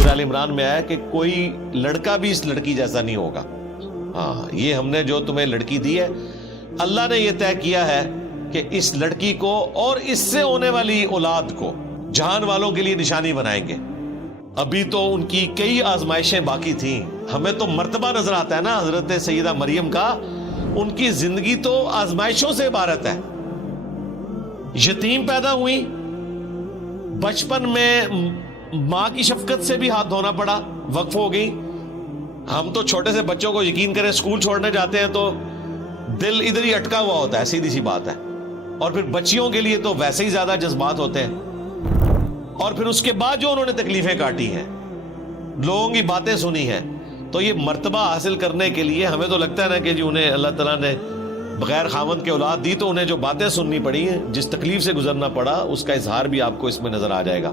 سورہ ال عمران میں آیا کہ کوئی لڑکا بھی اس لڑکی جیسا نہیں ہوگا. ہاں یہ ہم نے جو تمہیں لڑکی دی ہے اللہ نے یہ طے کیا ہے کہ اس لڑکی کو اور اس سے ہونے والی اولاد کو جہان والوں کے لیے نشانی بنائیں گے. ابھی تو ان کی کئی آزمائشیں باقی تھیں. ہمیں تو مرتبہ نظر آتا ہے نا حضرت سیدہ مریم کا, ان کی زندگی تو آزمائشوں سے عبارت ہے. یتیم پیدا ہوئی, بچپن میں ماں کی شفقت سے بھی ہاتھ دھونا پڑا, وقف ہو گئی. ہم تو چھوٹے سے بچوں کو یقین کریں اسکول چھوڑنے جاتے ہیں تو دل ادھر ہی اٹکا ہوا ہوتا ہے, سیدھی سی بات ہے. اور پھر بچیوں کے لیے تو ویسے ہی زیادہ جذبات ہوتے ہیں. اور پھر اس کے بعد جو انہوں نے تکلیفیں کاٹی ہیں, لوگوں کی باتیں سنی ہیں, تو یہ مرتبہ حاصل کرنے کے لیے ہمیں تو لگتا ہے نا کہ جی انہیں اللہ تعالیٰ نے بغیر خاوند کے اولاد دی, تو انہیں جو باتیں سننی پڑی ہیں, جس تکلیف سے گزرنا پڑا, اس کا اظہار بھی آپ کو اس میں نظر آ جائے گا.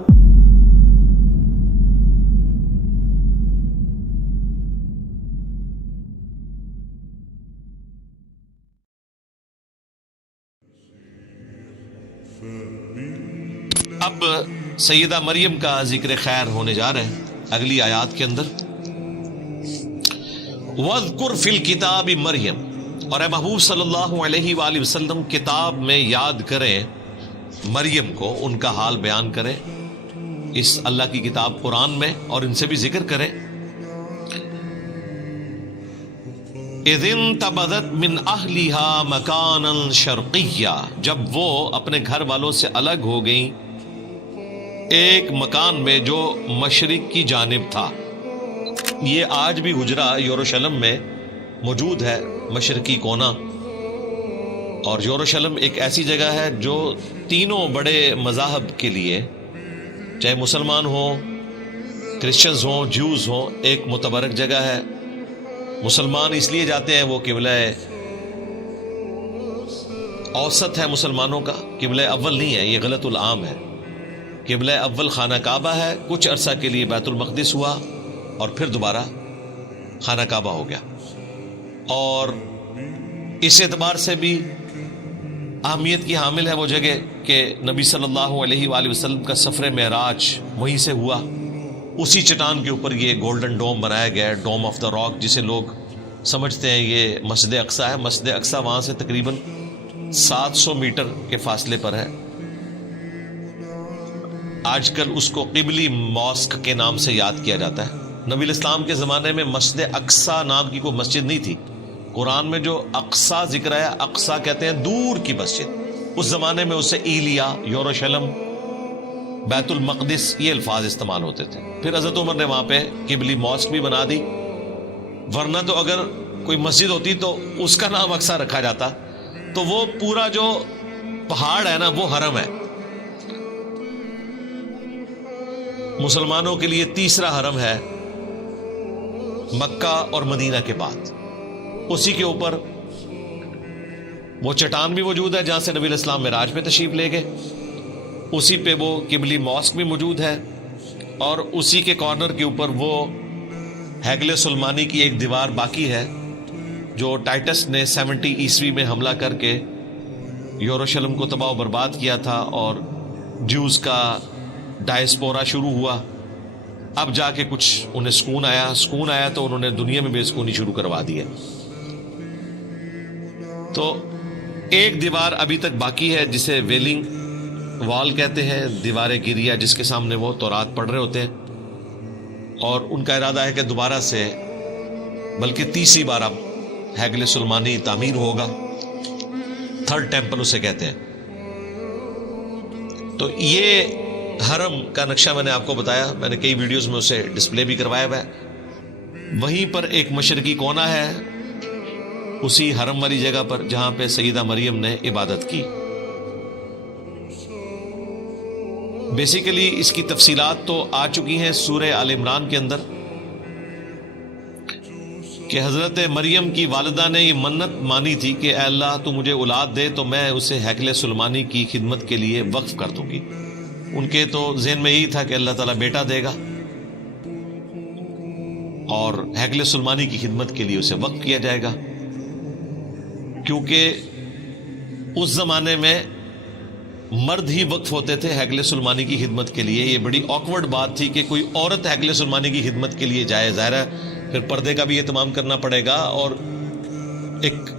اب سیدہ مریم کا ذکر خیر ہونے جا رہے ہیں اگلی آیات کے اندر. وَاذْكُرْ فِي الْكِتَابِ مریم, اور اے محبوب صلی اللہ علیہ وآلہ وسلم کتاب میں یاد کریں مریم کو, ان کا حال بیان کریں اس اللہ کی کتاب قرآن میں, اور ان سے بھی ذکر کریں. اِذِ انتبذت من اہلها مکانا شرقیا, جب وہ اپنے گھر والوں سے الگ ہو گئیں ایک مکان میں جو مشرق کی جانب تھا. یہ آج بھی حجرہ یروشلم میں موجود ہے, مشرقی کونا. اور یروشلم ایک ایسی جگہ ہے جو تینوں بڑے مذاہب کے لیے, چاہے مسلمان ہوں, کرسچنز ہوں, جیوز ہوں, ایک متبرک جگہ ہے. مسلمان اس لیے جاتے ہیں, وہ قبلہ اوسط ہے مسلمانوں کا, قبلہ اول نہیں ہے, یہ غلط العام ہے. قبلہ اول خانہ کعبہ ہے, کچھ عرصہ کے لیے بیت المقدس ہوا, اور پھر دوبارہ خانہ کعبہ ہو گیا. اور اس اعتبار سے بھی اہمیت کی حامل ہے وہ جگہ کہ نبی صلی اللہ علیہ وآلہ وسلم کا سفر معراج وہیں سے ہوا. اسی چٹان کے اوپر یہ گولڈن ڈوم بنایا گیا ہے, ڈوم آف دا راک, جسے لوگ سمجھتے ہیں یہ مسجد اقصیٰ ہے. مسجد اقصیٰ وہاں سے تقریباً 700 میٹر کے فاصلے پر ہے. آج کل اس کو قبلی ماسک کے نام سے یاد کیا جاتا ہے. نبی الاسلام کے زمانے میں مسجد اقصیٰ نام کی کوئی مسجد نہیں تھی. قرآن میں جو اقصیٰ ذکر ہے, اقصیٰ کہتے ہیں دور کی مسجد. اس زمانے میں اسے ایلیا, یروشلم, بیت المقدس, یہ الفاظ استعمال ہوتے تھے. پھر حضرت عمر نے وہاں پہ قبلی ماسک بھی بنا دی, ورنہ تو اگر کوئی مسجد ہوتی تو اس کا نام اقصیٰ رکھا جاتا. تو وہ پورا جو پہاڑ ہے نا وہ حرم ہے. مسلمانوں کے لیے تیسرا حرم ہے مکہ اور مدینہ کے بعد. اسی کے اوپر وہ چٹان بھی موجود ہے جہاں سے نبی الاسلام معراج پہ تشریف لے گئے. اسی پہ وہ قبلی ماسک بھی موجود ہے, اور اسی کے کارنر کے اوپر وہ ہیگل سلمانی کی ایک دیوار باقی ہے جو ٹائٹس نے 70 عیسوی میں حملہ کر کے یروشلم کو تباہ و برباد کیا تھا, اور جوز کا ڈائسپورا شروع ہوا. اب جا کے کچھ انہیں سکون آیا تو انہوں نے دنیا میں بے سکونی شروع کروا دی ہے. تو ایک دیوار ابھی تک باقی ہے جسے ویلنگ وال کہتے ہیں, دیوار گریا, جس کے سامنے وہ تورات پڑھ رہے ہوتے ہیں. اور ان کا ارادہ ہے کہ دوبارہ سے, بلکہ تیسری بار اب ہیگل سلمانی تعمیر ہوگا. تھرڈ ٹیمپل اسے کہتے ہیں. تو یہ حرم کا نقشہ میں نے آپ کو بتایا, میں نے کئی ویڈیوز میں اسے ڈسپلے بھی کروایا ہوا ہے. وہیں پر ایک مشرقی کونا ہے اسی حرم والی جگہ پر جہاں پہ سیدہ مریم نے عبادت کی. بیسیکلی اس کی تفصیلات تو آ چکی ہیں سورہ آل عمران کے اندر کہ حضرت مریم کی والدہ نے یہ منت مانی تھی کہ اے اللہ تو مجھے اولاد دے تو میں اسے ہیکل سلمانی کی خدمت کے لیے وقف کر دوں گی. ان کے تو ذہن میں یہی تھا کہ اللہ تعالیٰ بیٹا دے گا اور ہیکل سلمانی کی خدمت کے لیے اسے وقف کیا جائے گا, کیونکہ اس زمانے میں مرد ہی وقف ہوتے تھے ہیکل سلمانی کی خدمت کے لیے. یہ بڑی آکورڈ بات تھی کہ کوئی عورت ہیکل سلمانی کی خدمت کے لیے جائے. ظاہر ہے پھر پردے کا بھی اہتمام کرنا پڑے گا، اور ایک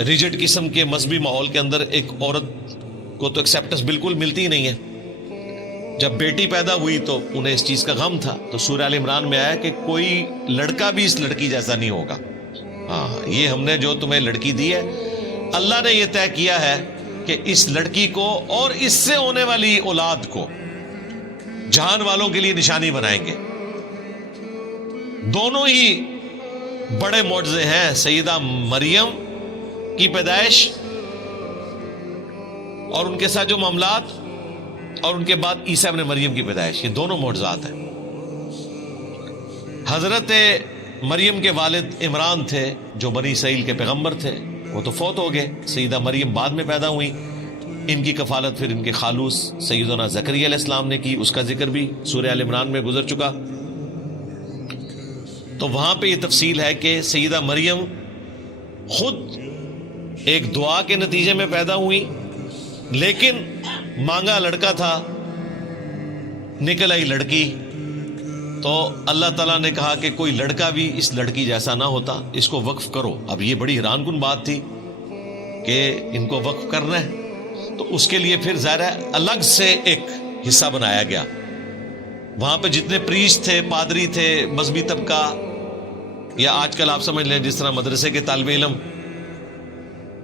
ریجڈ قسم کے مذہبی ماحول کے اندر ایک عورت کو تو ایکسیپٹنس بالکل ملتی ہی نہیں ہے. جب بیٹی پیدا ہوئی تو انہیں اس چیز کا غم تھا، تو سورہ آل عمران میں آیا کہ کوئی لڑکا بھی اس لڑکی جیسا نہیں ہوگا. ہاں، یہ ہم نے جو تمہیں لڑکی دی ہے، اللہ نے یہ طے کیا ہے کہ اس لڑکی کو اور اس سے ہونے والی اولاد کو جہان والوں کے لیے نشانی بنائیں گے. دونوں ہی بڑے معجزے ہیں، سیدہ مریم کی پیدائش اور ان کے ساتھ جو معاملات، اور ان کے بعد عیسیٰ ابن مریم کی پیدائش. یہ دونوں معجزات ہیں. حضرت مریم کے والد عمران تھے جو بنی اسرائیل کے پیغمبر تھے، وہ تو فوت ہو گئے. سیدہ مریم بعد میں پیدا ہوئی. ان کی کفالت پھر ان کے خالوص سیدنا زکریا علیہ السلام نے کی. اس کا ذکر بھی سورہ آل عمران میں گزر چکا. تو وہاں پہ یہ تفصیل ہے کہ سیدہ مریم خود ایک دعا کے نتیجے میں پیدا ہوئی، لیکن مانگا لڑکا تھا، نکل آئی لڑکی. تو اللہ تعالیٰ نے کہا کہ کوئی لڑکا بھی اس لڑکی جیسا نہ ہوتا، اس کو وقف کرو. اب یہ بڑی حیران کن بات تھی کہ ان کو وقف کرنا ہے، تو اس کے لیے پھر ظاہر ہے الگ سے ایک حصہ بنایا گیا. وہاں پہ جتنے پریسٹ تھے، پادری تھے، مذہبی طبقہ، یا آج کل آپ سمجھ لیں جس طرح مدرسے کے طالب علم،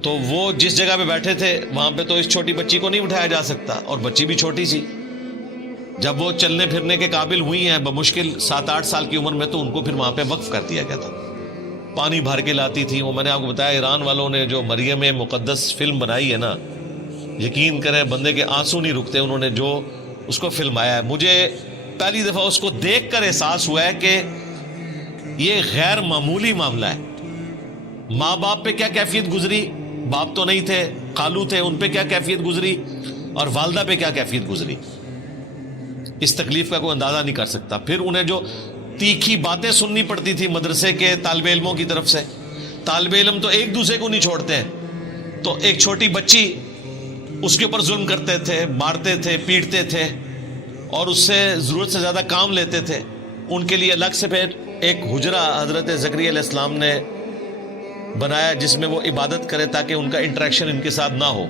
تو وہ جس جگہ پہ بیٹھے تھے وہاں پہ تو اس چھوٹی بچی کو نہیں بٹھایا جا سکتا، اور بچی بھی چھوٹی سی. جب وہ چلنے پھرنے کے قابل ہوئی ہیں بمشکل 7-8 سال کی عمر میں، تو ان کو پھر وہاں پہ وقف کر دیا گیا تھا. پانی بھر کے لاتی تھی. وہ میں نے آپ کو بتایا، ایران والوں نے جو مریم مقدس فلم بنائی ہے نا، یقین کریں بندے کے آنسو نہیں رکتے. انہوں نے جو اس کو فلمایا ہے، مجھے پہلی دفعہ اس کو دیکھ کر احساس ہوا ہے کہ یہ غیر معمولی معاملہ ہے. ماں باپ پہ کیا کیفیت گزری، باپ تو نہیں تھے، خالو تھے، ان پہ کیا کیفیت گزری، اور والدہ پہ کیا کیفیت گزری. اس تکلیف کا کوئی اندازہ نہیں کر سکتا. پھر انہیں جو تیکھی باتیں سننی پڑتی تھی مدرسے کے طالب علموں کی طرف سے. طالب علم تو ایک دوسرے کو نہیں چھوڑتے ہیں، تو ایک چھوٹی بچی اس کے اوپر ظلم کرتے تھے، مارتے تھے، پیٹتے تھے، اور اس سے ضرورت سے زیادہ کام لیتے تھے. ان کے لیے الگ سے پھر ایک حجرہ حضرت زکریا علیہ السلام نے بنایا جس میں وہ عبادت کرے تاکہ ان کا انٹریکشن ان کے ساتھ نہ ہو.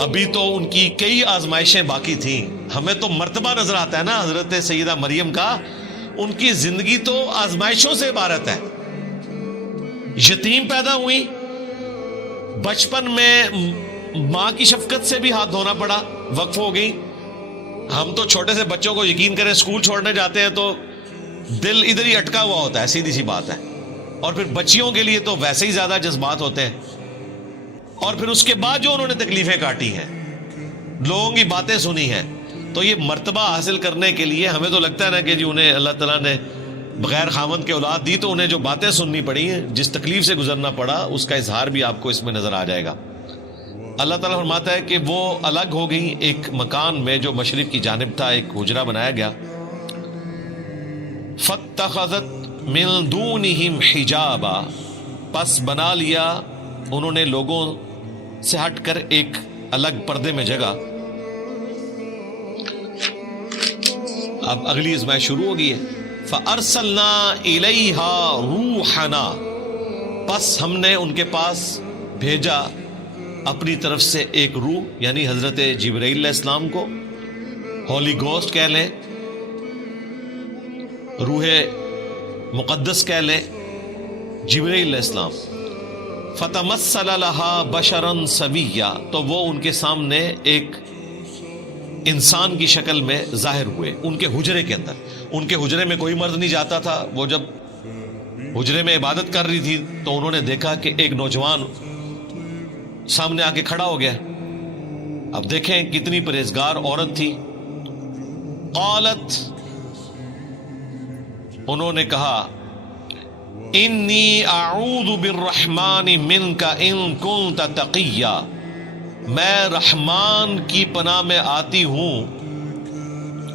ابھی تو ان کی کئی آزمائشیں باقی تھیں. ہمیں تو مرتبہ نظر آتا ہے نا حضرت سیدہ مریم کا، ان کی زندگی تو آزمائشوں سے عبارت ہے. یتیم پیدا ہوئی، بچپن میں ماں کی شفقت سے بھی ہاتھ دھونا پڑا، وقف ہو گئی. ہم تو چھوٹے سے بچوں کو یقین کریں اسکول چھوڑنے جاتے ہیں تو دل ادھر ہی اٹکا ہوا ہوتا ہے، سیدھی سی بات ہے. اور پھر بچیوں کے لیے تو ویسے ہی زیادہ جذبات ہوتے ہیں. اور پھر اس کے بعد جو انہوں نے تکلیفیں کاٹی ہیں، لوگوں کی باتیں سنی ہیں، تو یہ مرتبہ حاصل کرنے کے لیے ہمیں تو لگتا ہے نا کہ جی انہیں اللہ تعالیٰ نے بغیر خاوند کے اولاد دی، تو انہیں جو باتیں سننی پڑی ہیں، جس تکلیف سے گزرنا پڑا، اس کا اظہار بھی آپ کو اس میں نظر آ جائے گا. اللہ تعالیٰ فرماتا ہے کہ وہ الگ ہو گئی ایک مکان میں جو مشرق کی جانب تھا، ایک حجرہ بنایا گیا. فَاتَّخَذَتْ مِن دُونِهِمْ حِجَابًا، پس بنا لیا انہوں نے لوگوں سے ہٹ کر ایک الگ پردے میں جگہ. اب اگلی آزمائش شروع ہو گئی ہے. فَأَرْسَلْنَا إِلَيْهَا رُوحَنَا، پس ہم نے ان کے پاس بھیجا اپنی طرف سے ایک روح، یعنی حضرت جبرائیل علیہ السلام کو، ہولی گوسٹ کہہ لیں، روح مقدس کہہ لیں، جبرائیل علیہ السلام. فتمثل لها بشرا سویا، تو وہ ان کے سامنے ایک انسان کی شکل میں ظاہر ہوئے ان کے حجرے کے اندر. ان کے حجرے میں کوئی مرد نہیں جاتا تھا. وہ جب حجرے میں عبادت کر رہی تھی تو انہوں نے دیکھا کہ ایک نوجوان سامنے آ کے کھڑا ہو گیا. اب دیکھیں کتنی پرہیزگار عورت تھی. قالت، انہوں نے کہا، انی اعوذ بالرحمن منک ان کنت تقیا، میں رحمان کی پناہ میں آتی ہوں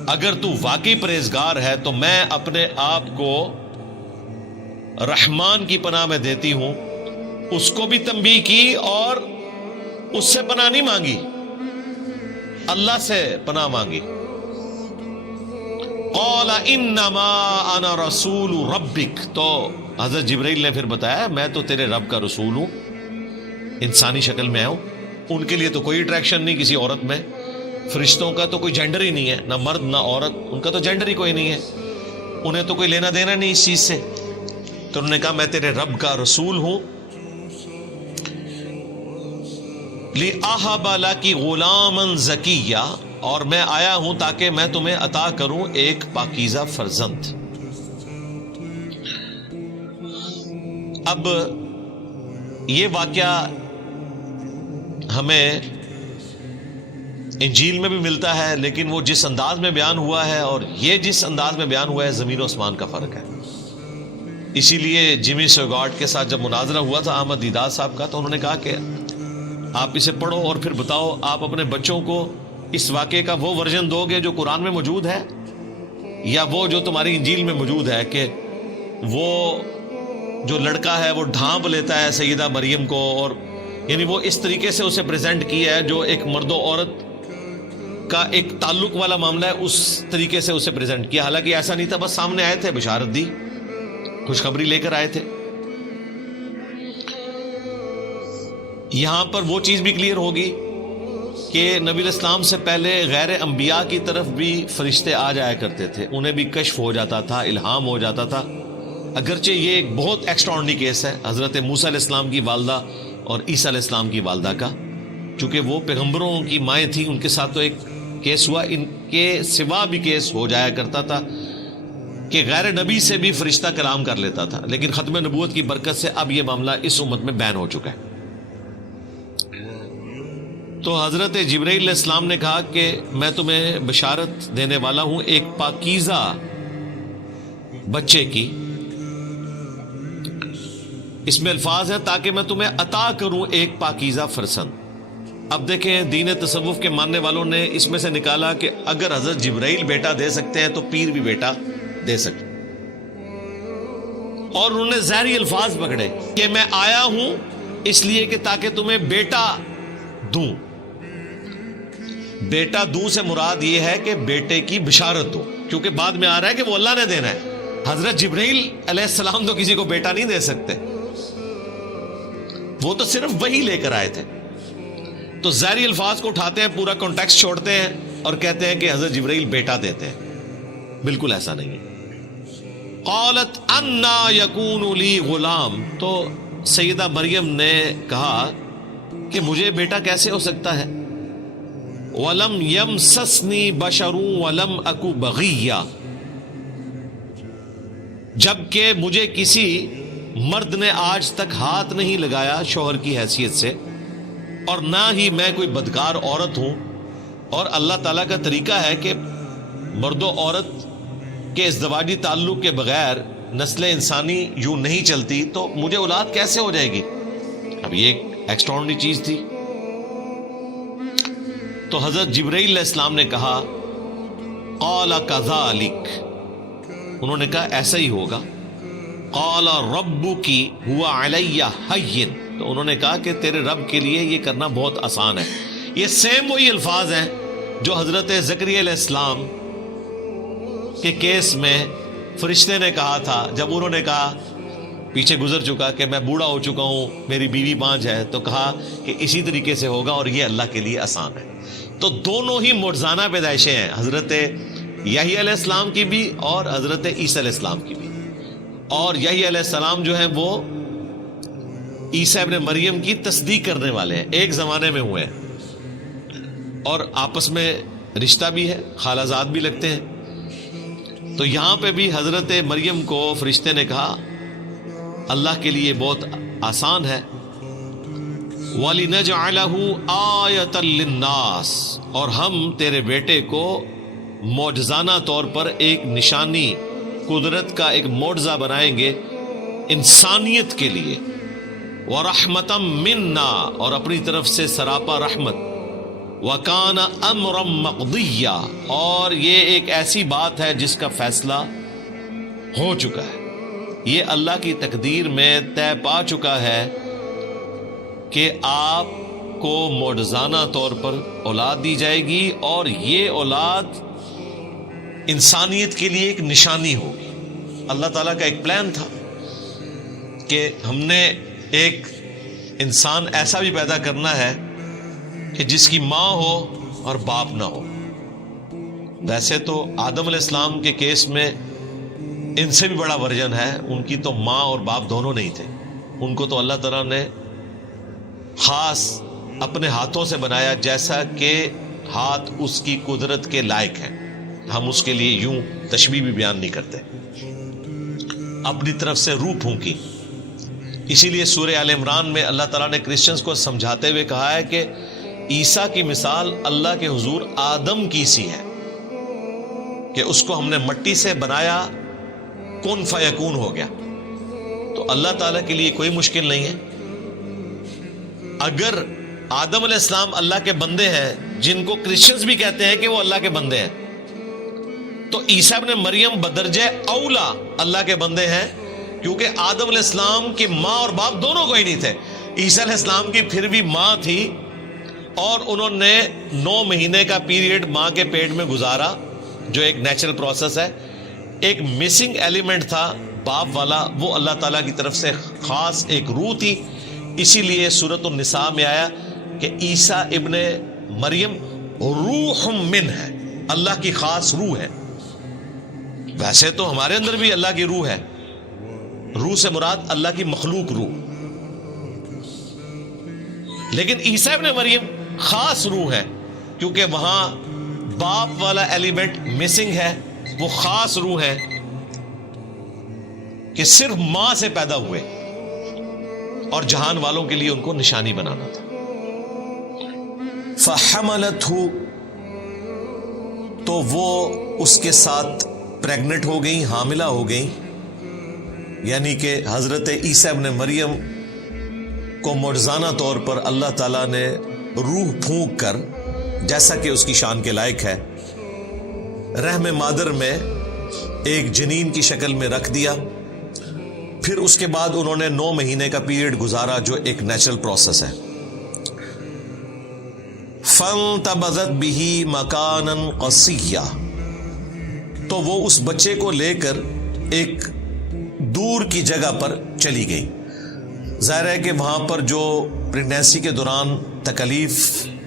اگر تو واقعی پرہیزگار ہے، تو میں اپنے آپ کو رحمان کی پناہ میں دیتی ہوں. اس کو بھی تنبیہ کی اور اس سے پناہ نہیں مانگی، اللہ سے پناہ مانگی. قال انما انا رسول ربک، تو حضرت جبرائیل نے پھر بتایا میں تو تیرے رب کا رسول ہوں، انسانی شکل میں ہوں. ان کے لیے تو کوئی اٹریکشن نہیں کسی عورت میں، فرشتوں کا تو کوئی جینڈر ہی نہیں ہے، نہ مرد نہ عورت، ان کا تو جینڈر ہی کوئی نہیں ہے، انہیں تو کوئی لینا دینا نہیں اس چیز سے. تو انہوں نے کہا میں تیرے رب کا رسول ہوں. لِأَهَبَ لَكِ غُلَامًا زَكِيًّا، اور میں آیا ہوں تاکہ میں تمہیں عطا کروں ایک پاکیزہ فرزند. اب یہ واقعہ ہمیں انجیل میں بھی ملتا ہے، لیکن وہ جس انداز میں بیان ہوا ہے اور یہ جس انداز میں بیان ہوا ہے زمین و آسمان کا فرق ہے. اسی لیے جیمی سوگارڈ کے ساتھ جب مناظرہ ہوا تھا احمد دیدار صاحب کا، تو انہوں نے کہا کہ آپ اسے پڑھو اور پھر بتاؤ آپ اپنے بچوں کو اس واقعے کا وہ ورژن دو گے جو قرآن میں موجود ہے، یا وہ جو تمہاری انجیل میں موجود ہے کہ وہ جو لڑکا ہے وہ ڈھانپ لیتا ہے سیدہ مریم کو، اور یعنی وہ اس طریقے سے اسے پریزنٹ کیا ہے جو ایک مرد و عورت کا ایک تعلق والا معاملہ ہے، اس طریقے سے اسے پریزنٹ کیا. حالانکہ ایسا نہیں تھا، بس سامنے آئے تھے، بشارت دی، خوشخبری لے کر آئے تھے. یہاں پر وہ چیز بھی کلیئر ہوگی کہ نبی الاسلام سے پہلے غیر انبیاء کی طرف بھی فرشتے آ جایا کرتے تھے، انہیں بھی کشف ہو جاتا تھا، الہام ہو جاتا تھا. اگرچہ یہ ایک بہت ایکسٹراڈنری کیس ہے حضرت موسیٰ علیہ السلام کی والدہ اور عیسیٰ علیہ السلام کی والدہ کا، چونکہ وہ پیغمبروں کی مائیں تھیں، ان کے ساتھ تو ایک کیس ہوا. ان کے سوا بھی کیس ہو جایا کرتا تھا کہ غیر نبی سے بھی فرشتہ کلام کر لیتا تھا، لیکن ختم نبوت کی برکت سے اب یہ معاملہ اس امت میں بین ہو چکا ہے. تو حضرت جبرائیل علیہ السلام نے کہا کہ میں تمہیں بشارت دینے والا ہوں ایک پاکیزہ بچے کی. اس میں الفاظ ہیں تاکہ میں تمہیں عطا کروں ایک پاکیزہ فرزند. اب دیکھیں دین تصوف کے ماننے والوں نے اس میں سے نکالا کہ اگر حضرت جبرائیل بیٹا دے سکتے ہیں تو پیر بھی بیٹا دے سکتے، اور انہوں نے ظاہری الفاظ پکڑے کہ میں آیا ہوں اس لیے کہ تاکہ تمہیں بیٹا دوں. بیٹا دوں سے مراد یہ ہے کہ بیٹے کی بشارت دو، کیونکہ بعد میں آ رہا ہے کہ وہ اللہ نے دینا ہے. حضرت جبرائیل علیہ السلام تو کسی کو بیٹا نہیں دے سکتے، وہ تو صرف وہی لے کر آئے تھے. تو ظاہری الفاظ کو اٹھاتے ہیں، پورا کانٹیکسٹ چھوڑتے ہیں اور کہتے ہیں کہ حضرت جبرائیل بیٹا دیتے ہیں. بالکل ایسا نہیں ہے. قالت انا یکون لی غلام، تو سیدہ مریم نے کہا کہ مجھے بیٹا کیسے ہو سکتا ہے. وَلَمْ يَمْسَسْنِي بَشَرٌ وَلَمْ أَكُ بَغِيًّا، جبکہ مجھے کسی مرد نے آج تک ہاتھ نہیں لگایا شوہر کی حیثیت سے، اور نہ ہی میں کوئی بدکار عورت ہوں. اور اللہ تعالیٰ کا طریقہ ہے کہ مرد و عورت کے ازدواجی تعلق کے بغیر نسل انسانی یوں نہیں چلتی، تو مجھے اولاد کیسے ہو جائے گی. اب یہ ایک ایکسٹراڈنری چیز تھی. تو حضرت جبرائیل علیہ السلام نے کہا قال کذالک، انہوں نے کہا ایسا ہی ہوگا. قال ربک هو علی ہین، تو انہوں نے کہا کہ تیرے رب کے لیے یہ کرنا بہت آسان ہے. یہ سیم وہی الفاظ ہیں جو حضرت زکریا علیہ السلام کے کیس میں فرشتے نے کہا تھا جب انہوں نے کہا، پیچھے گزر چکا کہ میں بوڑھا ہو چکا ہوں، میری بیوی 5 ہے، تو کہا کہ اسی طریقے سے ہوگا اور یہ اللہ کے لیے آسان ہے. تو دونوں ہی معجزانہ پیدائشیں ہیں، حضرت یحییٰ علیہ السلام کی بھی اور حضرت عیسیٰ علیہ السلام کی بھی. اور یحییٰ علیہ السلام جو ہیں وہ عیسیٰ ابن مریم کی تصدیق کرنے والے ہیں، ایک زمانے میں ہوئے ہیں اور آپس میں رشتہ بھی ہے، خالہ زاد بھی لگتے ہیں. تو یہاں پہ بھی حضرت مریم کو فرشتے نے کہا اللہ کے لیے بہت آسان ہے. وَلِنَجْعَلَهُ آیَةً لِلنَّاسِ، اور ہم تیرے بیٹے کو معجزانہ طور پر ایک نشانی، قدرت کا ایک معجزہ بنائیں گے انسانیت کے لیے. وَرَحْمَةً مِنَّا، اور اپنی طرف سے سراپا رحمت. وَكَانَ أَمْرًا مَقْضِيًّا، اور یہ ایک ایسی بات ہے جس کا فیصلہ ہو چکا ہے، یہ اللہ کی تقدیر میں طے پا چکا ہے کہ آپ کو معجزانہ طور پر اولاد دی جائے گی اور یہ اولاد انسانیت کے لیے ایک نشانی ہوگی. اللہ تعالیٰ کا ایک پلان تھا کہ ہم نے ایک انسان ایسا بھی پیدا کرنا ہے کہ جس کی ماں ہو اور باپ نہ ہو. ویسے تو آدم علیہ السلام کے کیس میں ان سے بھی بڑا ورژن ہے، ان کی تو ماں اور باپ دونوں نہیں تھے. ان کو تو اللہ تعالیٰ نے خاص اپنے ہاتھوں سے بنایا جیسا کہ ہاتھ اس کی قدرت کے لائق ہیں. ہم اس کے لیے یوں تشبیہ بھی بیان نہیں کرتے. اپنی طرف سے روح پھونکی. اسی لیے سورہ آل عمران میں اللہ تعالیٰ نے کرسچنز کو سمجھاتے ہوئے کہا ہے کہ عیسیٰ کی مثال اللہ کے حضور آدم کی سی ہے کہ اس کو ہم نے مٹی سے بنایا، کن فیکون ہو گیا. تو اللہ تعالیٰ کے لیے کوئی مشکل نہیں ہے. اگر آدم علیہ السلام اللہ کے بندے ہیں، جن کو کرسچنز بھی کہتے ہیں کہ وہ اللہ کے بندے ہیں، تو عیسیٰ ابن مریم بدرجہ اولا اللہ کے بندے ہیں، کیونکہ آدم علیہ السلام کی ماں اور باپ دونوں کوئی نہیں تھے. عیسیٰ علیہ السلام کی پھر بھی ماں تھی اور انہوں نے 9 مہینے کا پیریڈ ماں کے پیٹ میں گزارا، جو ایک نیچرل پروسیس ہے. ایک مسنگ ایلیمنٹ تھا باپ والا، وہ اللہ تعالیٰ کی طرف سے خاص ایک روح تھی. اسی لیے سورۃ النساء میں آیا کہ عیسیٰ ابن مریم روح من ہے، اللہ کی خاص روح ہے. ویسے تو ہمارے اندر بھی اللہ کی روح ہے. روح سے مراد اللہ کی مخلوق روح، لیکن عیسیٰ ابن مریم خاص روح ہے کیونکہ وہاں باپ والا ایلیمنٹ مسنگ ہے. وہ خاص روح ہے کہ صرف ماں سے پیدا ہوئے اور جہان والوں کے لیے ان کو نشانی بنانا تھا. فحملتہ، تو وہ اس کے ساتھ پریگنٹ ہو گئی، حاملہ ہو گئی. یعنی کہ حضرت عیسیٰ ابن مریم کو معجزانہ طور پر اللہ تعالیٰ نے روح پھونک کر، جیسا کہ اس کی شان کے لائق ہے، رحم مادر میں ایک جنین کی شکل میں رکھ دیا. پھر اس کے بعد انہوں نے 9 مہینے کا پیریڈ گزارا، جو ایک نیچرل پروسیس ہے. فانتبذت بہ مکانا قصیا، تو وہ اس بچے کو لے کر ایک دور کی جگہ پر چلی گئی. ظاہر ہے کہ وہاں پر جو پریگنینسی کے دوران تکلیف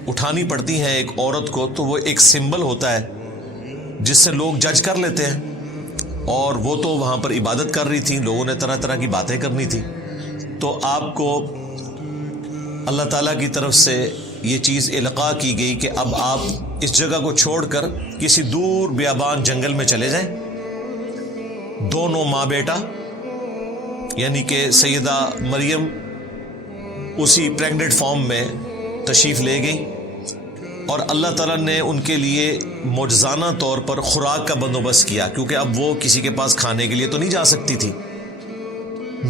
اٹھانی پڑتی ہیں ایک عورت کو، تو وہ ایک سمبل ہوتا ہے جس سے لوگ جج کر لیتے ہیں. اور وہ تو وہاں پر عبادت کر رہی تھی، لوگوں نے طرح طرح کی باتیں کرنی تھی. تو آپ کو اللہ تعالیٰ کی طرف سے یہ چیز القاء کی گئی کہ اب آپ اس جگہ کو چھوڑ کر کسی دور بیابان جنگل میں چلے جائیں. دونوں ماں بیٹا، یعنی کہ سیدہ مریم اسی پریگننٹ فارم میں تشریف لے گئی، اور اللہ تعالیٰ نے ان کے لیے معجزانہ طور پر خوراک کا بندوبست کیا، کیونکہ اب وہ کسی کے پاس کھانے کے لیے تو نہیں جا سکتی تھی.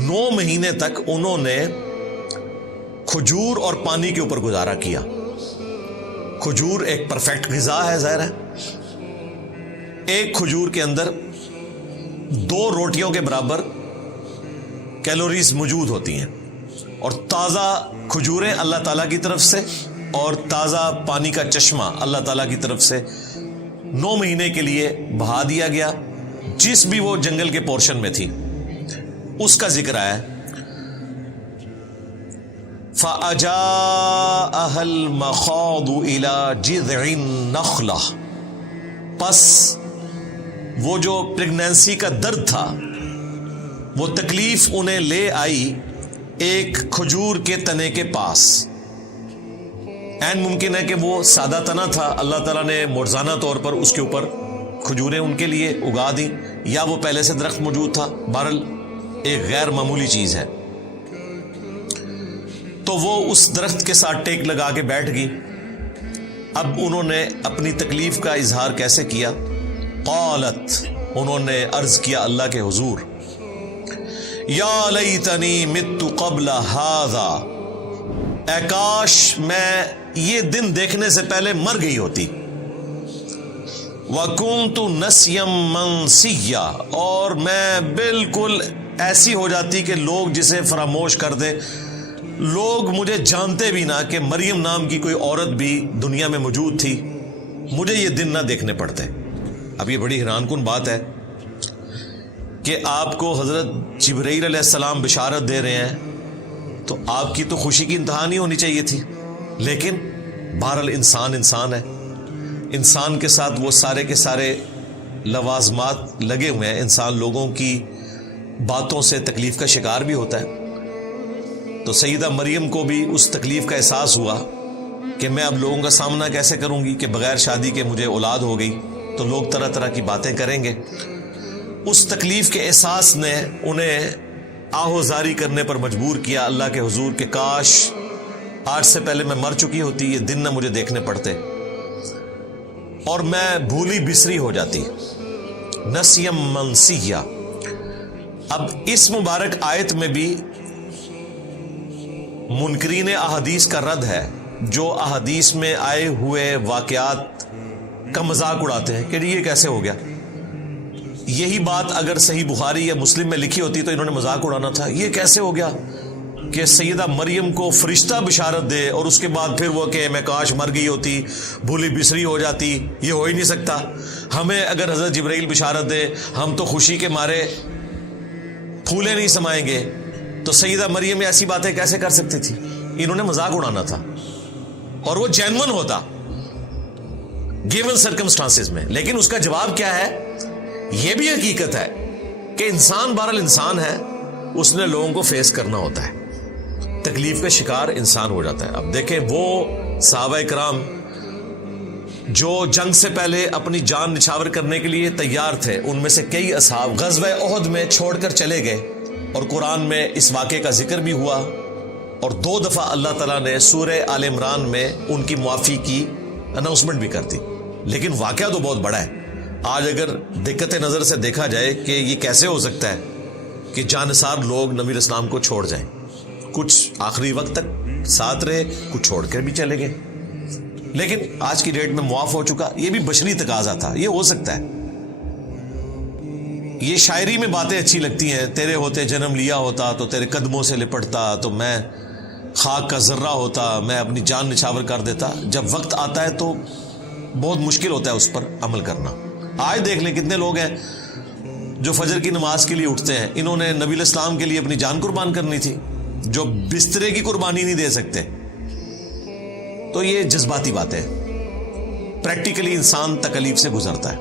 9 مہینے تک انہوں نے کھجور اور پانی کے اوپر گزارا کیا. کھجور ایک پرفیکٹ غذا ہے، ظاہر ہے. ایک کھجور کے اندر 2 روٹیوں کے برابر کیلوریز موجود ہوتی ہیں، اور تازہ کھجوریں اللہ تعالیٰ کی طرف سے اور تازہ پانی کا چشمہ اللہ تعالیٰ کی طرف سے 9 مہینے کے لیے بہا دیا گیا. جس بھی وہ جنگل کے پورشن میں تھی اس کا ذکر ہے. فَأَجَاءَهَا الْمَخَاضُ إِلَى جِذْعِ النَّخْلَةِ، پس وہ جو پریگنینسی کا درد تھا، وہ تکلیف انہیں لے آئی ایک کھجور کے تنے کے پاس. این ممکن ہے کہ وہ سادہ تنا تھا، اللہ تعالیٰ نے معجزانہ طور پر اس کے اوپر کھجوریں ان کے لیے اگا دیں، یا وہ پہلے سے درخت موجود تھا. بہرحال ایک غیر معمولی چیز ہے. تو وہ اس درخت کے ساتھ ٹیک لگا کے بیٹھ گئی. اب انہوں نے اپنی تکلیف کا اظہار کیسے کیا؟ قالت، انہوں نے عرض کیا اللہ کے حضور، یا لیتنی مت قبل ھذا، اے کاش میں یہ دن دیکھنے سے پہلے مر گئی ہوتی. وَكُنْتُ نَسْيًا مَنْسِيًّا، اور میں بالکل ایسی ہو جاتی کہ لوگ جسے فراموش کر دیں. لوگ مجھے جانتے بھی نہ کہ مریم نام کی کوئی عورت بھی دنیا میں موجود تھی، مجھے یہ دن نہ دیکھنے پڑتے۔ اب یہ بڑی حیران کن بات ہے کہ آپ کو حضرت جبرائیل علیہ السلام بشارت دے رہے ہیں، تو آپ کی تو خوشی کی انتہا نہیں ہونی چاہیے تھی، لیکن بہرحال انسان ہے، انسان کے ساتھ وہ سارے کے سارے لوازمات لگے ہوئے ہیں، انسان لوگوں کی باتوں سے تکلیف کا شکار بھی ہوتا ہے۔ تو سیدہ مریم کو بھی اس تکلیف کا احساس ہوا کہ میں اب لوگوں کا سامنا کیسے کروں گی کہ بغیر شادی کے مجھے اولاد ہو گئی، تو لوگ طرح طرح کی باتیں کریں گے۔ اس تکلیف کے احساس نے انہیں آہوزاری کرنے پر مجبور کیا اللہ کے حضور کہ کاش آج سے پہلے میں مر چکی ہوتی، یہ دن نہ مجھے دیکھنے پڑتے اور میں بھولی بسری ہو جاتی۔ نسیم منسیہ۔ اب اس مبارک آیت میں بھی منکرین احادیث کا رد ہے، جو احادیث میں آئے ہوئے واقعات کا مذاق اڑاتے ہیں کہ یہ کیسے ہو گیا۔ یہی بات اگر صحیح بخاری یا مسلم میں لکھی ہوتی تو انہوں نے مذاق اڑانا تھا، یہ کیسے ہو گیا کہ سیدہ مریم کو فرشتہ بشارت دے اور اس کے بعد پھر وہ کہ میں کاش مر گئی ہوتی، بھولی بسری ہو جاتی، یہ ہو ہی نہیں سکتا۔ ہمیں اگر حضرت جبرائیل بشارت دے ہم تو خوشی کے مارے پھولے نہیں سمائیں گے، تو سیدہ مریم ایسی باتیں کیسے کر سکتی تھی؟ انہوں نے مذاق اڑانا تھا، اور وہ جینون ہوتا گیون سرکمسٹانسز میں۔ لیکن اس کا جواب کیا ہے؟ یہ بھی حقیقت ہے کہ انسان بہرحال انسان ہے، اس نے لوگوں کو فیس کرنا ہوتا ہے، تکلیف کا شکار انسان ہو جاتا ہے۔ اب دیکھیں وہ صحابہ کرام جو جنگ سے پہلے اپنی جان نچھاور کرنے کے لیے تیار تھے، ان میں سے کئی اصحاب غزوہ احد میں چھوڑ کر چلے گئے، اور قرآن میں اس واقعے کا ذکر بھی ہوا، اور 2 دفعہ اللہ تعالیٰ نے سورہ آل عمران میں ان کی معافی کی اناؤنسمنٹ بھی کر دی۔ لیکن واقعہ تو بہت بڑا ہے۔ آج اگر دقت نظر سے دیکھا جائے کہ یہ کیسے ہو سکتا ہے کہ جانثار لوگ نبی الاسلام کو چھوڑ جائیں، کچھ آخری وقت تک ساتھ رہے، کچھ چھوڑ کر بھی چلے گئے، لیکن آج کی ڈیٹ میں معاف ہو چکا۔ یہ بھی بشری تقاضا تھا، یہ ہو سکتا ہے۔ یہ شاعری میں باتیں اچھی لگتی ہیں، تیرے ہوتے جنم لیا ہوتا تو تیرے قدموں سے لپٹتا، تو میں خاک کا ذرہ ہوتا، میں اپنی جان نچھاور کر دیتا۔ جب وقت آتا ہے تو بہت مشکل ہوتا ہے اس پر عمل کرنا۔ آج دیکھ لیں کتنے لوگ ہیں جو فجر کی نماز کے لیے اٹھتے ہیں، انہوں نے نبی الاسلام کے لیے اپنی جان قربان کرنی تھی، جو بسترے کی قربانی نہیں دے سکتے۔ تو یہ جذباتی باتیں، پریکٹیکلی انسان تکلیف سے گزرتا ہے۔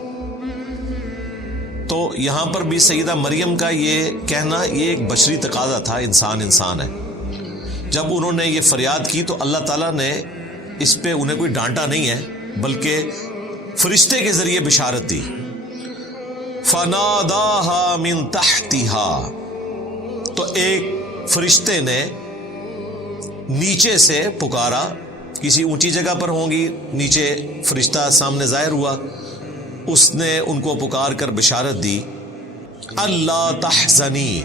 تو یہاں پر بھی سیدہ مریم کا یہ کہنا یہ ایک بشری تقاضا تھا، انسان ہے۔ جب انہوں نے یہ فریاد کی تو اللہ تعالیٰ نے اس پہ انہیں کوئی ڈانٹا نہیں ہے، بلکہ فرشتے کے ذریعے بشارت دی۔ فَنَادَاهَا مِن تَحْتِهَا، تو ایک فرشتے نے نیچے سے پکارا، کسی اونچی جگہ پر ہوں گی، نیچے فرشتہ سامنے ظاہر ہوا، اس نے ان کو پکار کر بشارت دی، اللہ تحزنی،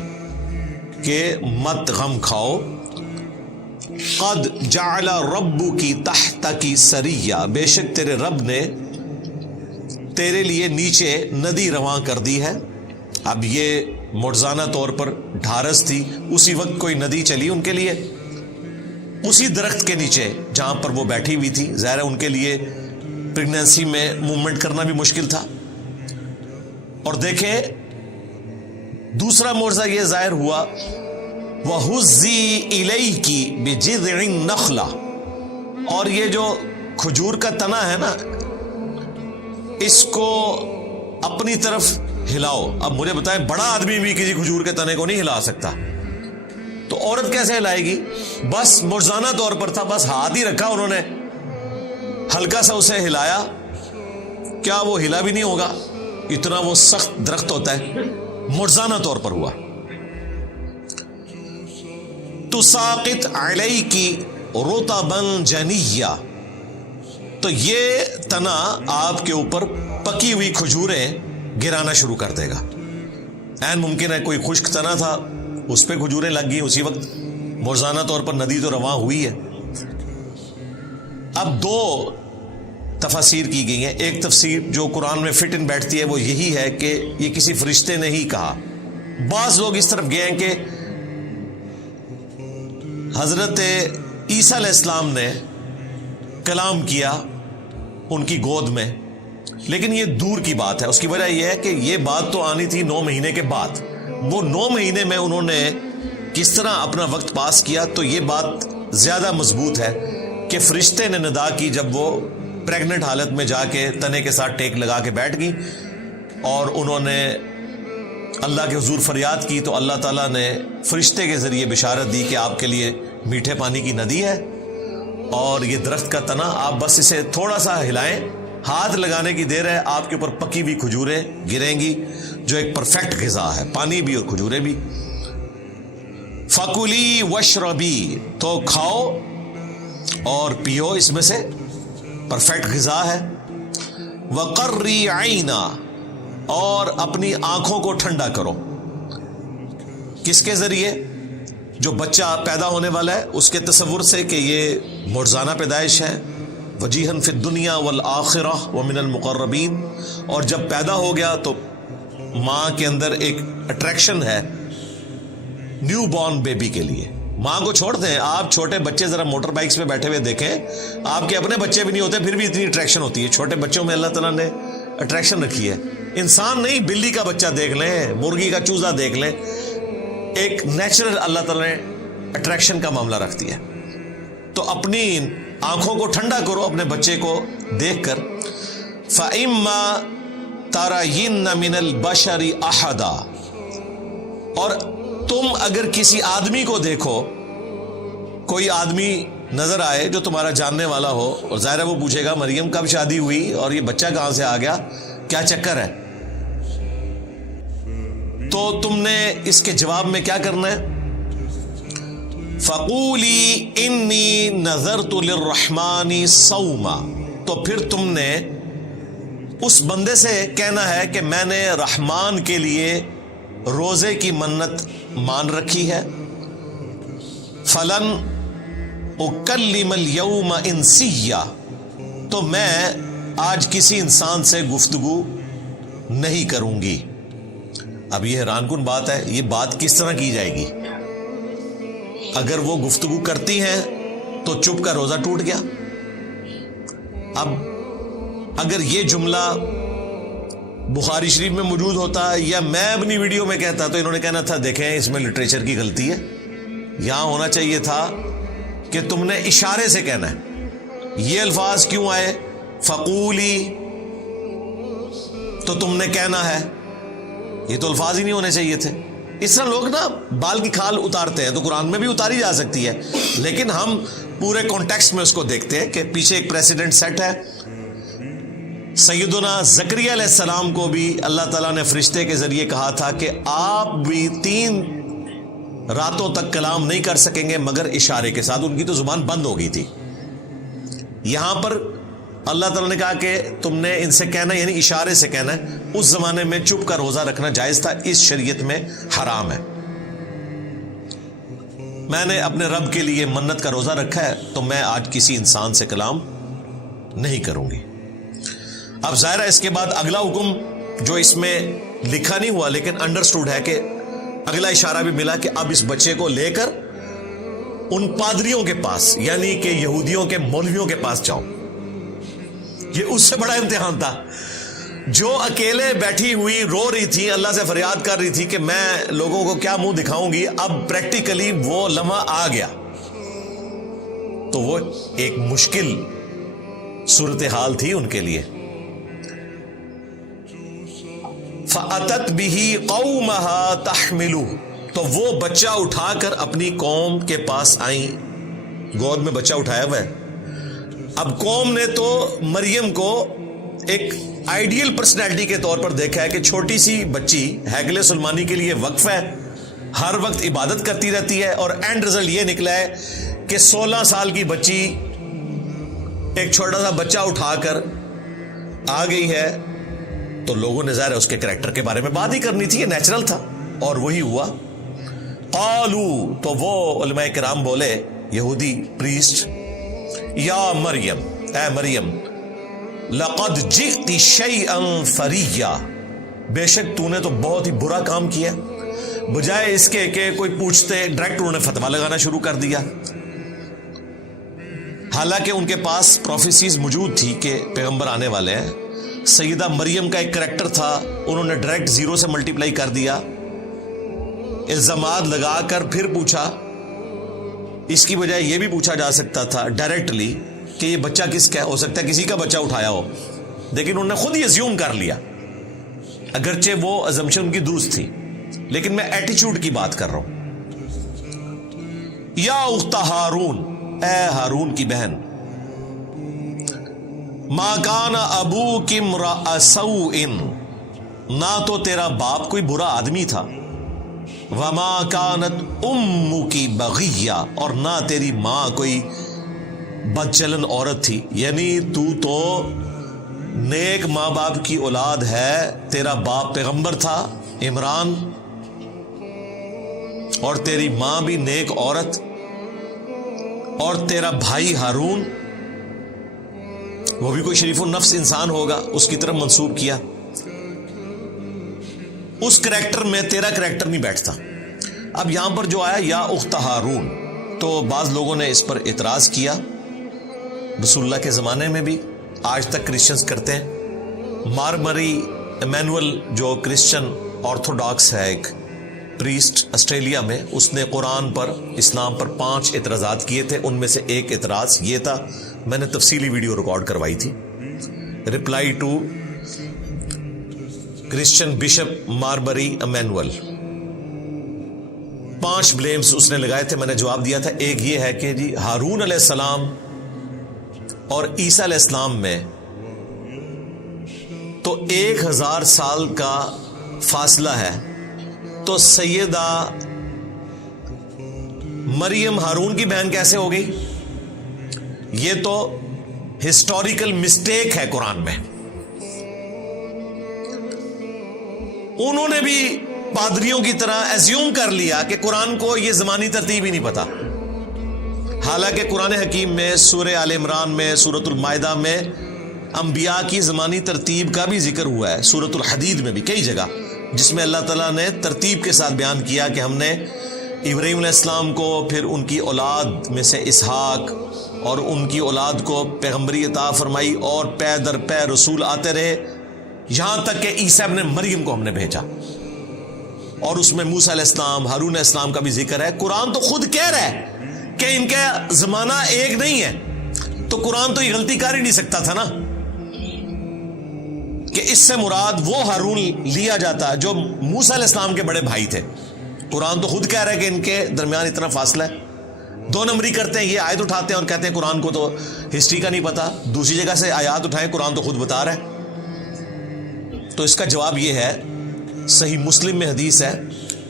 کہ مت غم کھاؤ، قد جعل ربکی تحتکی سریہ، بے شک تیرے رب نے تیرے لیے نیچے ندی رواں کر دی ہے۔ اب یہ معجزانہ طور پر ڈھارس تھی، اسی وقت کوئی ندی چلی ان کے لیے، اسی درخت کے نیچے جہاں پر وہ بیٹھی ہوئی تھی۔ ظاہر ہے ان کے لیے پریگنینسی میں موومنٹ کرنا بھی مشکل تھا۔ اور دیکھیں دوسرا معجزہ یہ ظاہر ہوا، وَهُزِّي إِلَيْكِ بِجِذْعِ النَّخْلَةِ، اور یہ جو کھجور کا تنا ہے نا، اس کو اپنی طرف ہلاؤ۔ اب مجھے بتائیں بڑا آدمی بھی کسی کھجور کے تنے کو نہیں ہلا سکتا، تو عورت کیسے ہلائے گی؟ بس معجزانہ طور پر تھا، بس ہاتھ ہی رکھا انہوں نے، ہلکا سا اسے ہلایا، کیا وہ ہلا بھی نہیں ہوگا؟ اتنا وہ سخت درخت ہوتا ہے۔ معجزانہ طور پر ہوا۔ تساقط علیکی رطبا جنیہ، تو یہ تنا آپ کے اوپر پکی ہوئی کھجوریں گرانا شروع کر دے گا۔ عین ممکن ہے کوئی خشک تنا تھا، اس پہ کھجوریں لگ گئی اسی وقت، معجزانہ طور پر ندی تو رواں ہوئی ہے۔ اب 2 تفاسیر کی گئی ہیں۔ ایک تفسیر جو قرآن میں فٹ ان بیٹھتی ہے وہ یہی ہے کہ یہ کسی فرشتے نے ہی کہا۔ بعض لوگ اس طرف گئے ہیں کہ حضرت عیسیٰ علیہ السلام نے کلام کیا ان کی گود میں، لیکن یہ دور کی بات ہے۔ اس کی وجہ یہ ہے کہ یہ بات تو آنی تھی 9 مہینے کے بعد۔ وہ 9 مہینے میں انہوں نے کس طرح اپنا وقت پاس کیا، تو یہ بات زیادہ مضبوط ہے کہ فرشتے نے ندا کی جب وہ پریگننٹ حالت میں جا کے تنے کے ساتھ ٹیک لگا کے بیٹھ گئی اور انہوں نے اللہ کے حضور فریاد کی، تو اللہ تعالیٰ نے فرشتے کے ذریعے بشارت دی کہ آپ کے لیے میٹھے پانی کی ندی ہے، اور یہ درخت کا تنا آپ بس اسے تھوڑا سا ہلائیں، ہاتھ لگانے کی دیر ہے، آپ کے اوپر پکی ہوئی کھجوریں گریں گی جو ایک پرفیکٹ غذا ہے، پانی بھی اور کھجوریں بھی۔ فَكُلِي وَاشْرَبِي، تو کھاؤ اور پیو، اس میں سے پرفیکٹ غذا ہے۔ وَقَرِّي عَيْنًا، اور اپنی آنکھوں کو ٹھنڈا کرو۔ کس کے ذریعے؟ جو بچہ پیدا ہونے والا ہے اس کے تصور سے کہ یہ معجزانہ پیدائش ہے، وجیہن فی الدنیا والآخرہ ومن المقربین، اور جب پیدا ہو گیا تو ماں کے اندر ایک اٹریکشن ہے نیو بورن بیبی کے لیے۔ ماں کو چھوڑ دیں، آپ چھوٹے بچے ذرا موٹر بائکس پہ بیٹھے ہوئے دیکھیں، آپ کے اپنے بچے بھی نہیں ہوتے پھر بھی اتنی اٹریکشن ہوتی ہے۔ چھوٹے بچوں میں اللہ تعالیٰ نے اٹریکشن رکھی ہے۔ انسان نہیں، بلی کا بچہ دیکھ لیں، مرغی کا چوزا دیکھ لیں، ایک نیچرل اللہ تعالیٰ نے اٹریکشن کا معاملہ رکھتی ہے۔ تو اپنی آنکھوں کو ٹھنڈا کرو اپنے بچے کو دیکھ کر۔ فَإِمَّا تَرَيِنَّ مِنَ الْبَشَرِ أَحَدًا، اور تم اگر کسی آدمی کو دیکھو، کوئی آدمی نظر آئے جو تمہارا جاننے والا ہو، اور ظاہر ہے وہ پوچھے گا مریم کب شادی ہوئی اور یہ بچہ کہاں سے آ گیا، کیا چکر ہے، تو تم نے اس کے جواب میں کیا کرنا ہے؟ فَقُولِي إِنِّي نَذَرْتُ لِلرَّحْمَنِ صَوْمًا، تو پھر تم نے اس بندے سے کہنا ہے کہ میں نے رحمان کے لیے روزے کی منت مان رکھی ہے۔ فَلَنْ أُكَلِّمَ الْيَوْمَ إِنسِيًّا، تو میں آج کسی انسان سے گفتگو نہیں کروں گی۔ اب یہ حیران کن بات ہے، یہ بات کس طرح کی جائے گی؟ اگر وہ گفتگو کرتی ہیں تو چپ کا روزہ ٹوٹ گیا۔ اب اگر یہ جملہ بخاری شریف میں موجود ہوتا یا میں اپنی ویڈیو میں کہتا تو انہوں نے کہنا تھا دیکھیں اس میں لٹریچر کی غلطی ہے، یہاں ہونا چاہیے تھا کہ تم نے اشارے سے کہنا ہے۔ یہ الفاظ کیوں آئے؟ فقولی، تو تم نے کہنا ہے، یہ تو الفاظ ہی نہیں ہونے چاہیے تھے۔ اس طرح لوگ نا بال کی کھال اتارتے ہیں، تو قرآن میں بھی اتاری جا سکتی ہے، لیکن ہم پورے کانٹیکسٹ میں اس کو دیکھتے ہیں کہ پیچھے ایک پریسیڈنٹ سیٹ ہے۔ سیدنا زکریا علیہ السلام کو بھی اللہ تعالیٰ نے فرشتے کے ذریعے کہا تھا کہ آپ بھی 3 راتوں تک کلام نہیں کر سکیں گے مگر اشارے کے ساتھ، ان کی تو زبان بند ہو گئی تھی۔ یہاں پر اللہ تعالیٰ نے کہا کہ تم نے ان سے کہنا، یعنی اشارے سے کہنا ہے۔ اس زمانے میں چپ کا روزہ رکھنا جائز تھا، اس شریعت میں حرام ہے۔ میں نے اپنے رب کے لیے منت کا روزہ رکھا ہے تو میں آج کسی انسان سے کلام نہیں کروں گی۔ اب ظاہر ہے اس کے بعد اگلا حکم جو اس میں لکھا نہیں ہوا لیکن انڈرسٹوڈ ہے کہ اگلا اشارہ بھی ملا کہ اب اس بچے کو لے کر ان پادریوں کے پاس، یعنی کہ یہودیوں کے مولویوں کے پاس جاؤ۔ یہ اس سے بڑا امتحان تھا، جو اکیلے بیٹھی ہوئی رو رہی تھی، اللہ سے فریاد کر رہی تھی کہ میں لوگوں کو کیا منہ دکھاؤں گی، اب پریکٹیکلی وہ لمحہ آ گیا۔ تو وہ ایک مشکل صورتحال تھی ان کے لیے۔ فَأَتَتْ بِهِ قَوْمَهَا تَحْمِلُهُ، تو وہ بچہ اٹھا کر اپنی قوم کے پاس آئیں، گود میں بچہ اٹھایا ہوا ہے۔ اب قوم نے تو مریم کو ایک آئیڈیل پرسنالٹی کے طور پر دیکھا ہے کہ چھوٹی سی بچی ہیکل سلمانی کے لیے وقف ہے، ہر وقت عبادت کرتی رہتی ہے، اور اینڈ رزلٹ یہ نکلا ہے کہ 16 سال کی بچی ایک چھوٹا سا بچہ اٹھا کر آ گئی ہے، تو لوگوں نے ظاہر اس کے کریکٹر کے بارے میں بات ہی کرنی تھی، یہ نیچرل تھا، اور وہی ہوا۔ قالو، تو وہ علماء کرام بولے، یہودی پریسٹ، یا مریم، اے مریم، لقد جئت شیئا فریا، بے شک تو نے تو بہت ہی برا کام کیا۔ بجائے اس کے کہ کوئی پوچھتے ڈائریکٹ انہوں نے فتوا لگانا شروع کر دیا. حالانکہ ان کے پاس پروفیسیز موجود تھی کہ پیغمبر آنے والے ہیں. سیدہ مریم کا ایک کریکٹر تھا, انہوں نے ڈائریکٹ 0 سے ملٹیپلائی کر دیا, الزامات لگا کر پھر پوچھا. اس کی بجائے یہ بھی پوچھا جا سکتا تھا ڈائریکٹلی کہ یہ بچہ کس کا ہو سکتا ہے, کسی کا بچہ اٹھایا ہو, لیکن انہوں نے خود ہی ازیوم کر لیا, اگرچہ وہ ازمپشن ان کی درست تھی. لیکن میں ایٹیچیوڈ کی بات کر رہا ہوں. یا اخت ہارون, اے ہارون کی بہن, ما کان ابوک امرأ سوء, نہ تو تیرا باپ کوئی برا آدمی تھا, وما کانت امک بغیہ, اور نہ تیری ماں کوئی بدچلن عورت تھی. یعنی تو نیک ماں باپ کی اولاد ہے, تیرا باپ پیغمبر تھا عمران, اور تیری ماں بھی نیک عورت, اور تیرا بھائی ہارون وہ بھی کوئی شریف النفس انسان ہوگا, اس کی طرف منسوب کیا. اس کریکٹر میں تیرا کریکٹر نہیں بیٹھتا. اب یہاں پر جو آیا یا اخت ہارون, تو بعض لوگوں نے اس پر اعتراض کیا, رسول اللہ کے زمانے میں بھی, آج تک کرسچنز کرتے ہیں. مارمری ایمینول جو کرسچن آرتھوڈاکس ہے, ایک پریسٹ آسٹریلیا میں, اس نے قرآن پر, اسلام پر 5 اعتراضات کیے تھے. ان میں سے ایک اعتراض یہ تھا, میں نے تفصیلی ویڈیو ریکارڈ کروائی تھی, reply to Christian bishop Mar Mari Emmanuel. 5 blames اس نے لگائے تھے, میں نے جواب دیا تھا. ایک یہ ہے کہ جی ہارون علیہ السلام اور عیسیٰ علیہ السلام میں تو 1000 سال کا فاصلہ ہے, تو سیدہ مریم ہارون کی بہن کیسے ہو گئی؟ یہ تو ہسٹوریکل مسٹیک ہے قرآن میں. انہوں نے بھی پادریوں کی طرح ایزیوم کر لیا کہ قرآن کو یہ زمانی ترتیب ہی نہیں پتا. حالانکہ قرآن حکیم میں سورہ آل عمران میں, سورۃ المائدہ میں انبیاء کی زمانی ترتیب کا بھی ذکر ہوا ہے. سورۃ الحدید میں بھی کئی جگہ, جس میں اللہ تعالیٰ نے ترتیب کے ساتھ بیان کیا کہ ہم نے ابراہیم علیہ السلام کو, پھر ان کی اولاد میں سے اسحاق, اور ان کی اولاد کو پیغمبری عطا فرمائی, اور پے در پے رسول آتے رہے, یہاں تک کہ عیسیٰ ابن مریم کو ہم نے بھیجا. اور اس میں موسیٰ علیہ السلام, ہارون علیہ السلام کا بھی ذکر ہے. قرآن تو خود کہہ رہا ہے کہ ان کا زمانہ ایک نہیں ہے, تو قرآن تو یہ غلطی کر ہی نہیں سکتا تھا نا کہ اس سے مراد وہ ہارون لیا جاتا جو موسیٰ علیہ السلام کے بڑے بھائی تھے. قرآن تو خود کہہ رہا ہے کہ ان کے درمیان اتنا فاصلہ ہے. 2 نمبری کرتے ہیں, یہ آیت اٹھاتے ہیں اور کہتے ہیں قرآن کو تو ہسٹری کا نہیں پتا, دوسری جگہ سے آیات اٹھائیں, قرآن تو خود بتا رہا ہے. تو اس کا جواب یہ ہے, صحیح مسلم میں حدیث ہے,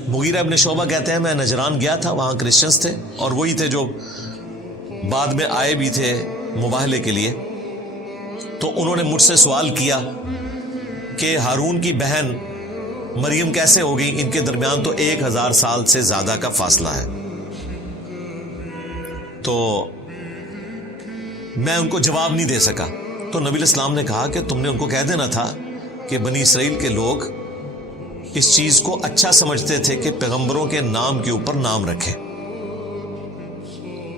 مغیرہ ابن شعبہ کہتے ہیں میں نجران گیا تھا, وہاں کرسچنز تھے, اور وہی تھے جو بعد میں آئے بھی تھے مباہلے کے لیے. تو انہوں نے مجھ سے سوال کیا کہ ہارون کی بہن مریم کیسے ہو گئی, ان کے درمیان تو 1000 سال سے زیادہ کا فاصلہ ہے. تو میں ان کو جواب نہیں دے سکا. تو نبی علیہ السلام نے کہا کہ تم نے ان کو کہہ دینا تھا کہ بنی اسرائیل کے لوگ اس چیز کو اچھا سمجھتے تھے کہ پیغمبروں کے نام کے اوپر نام رکھیں.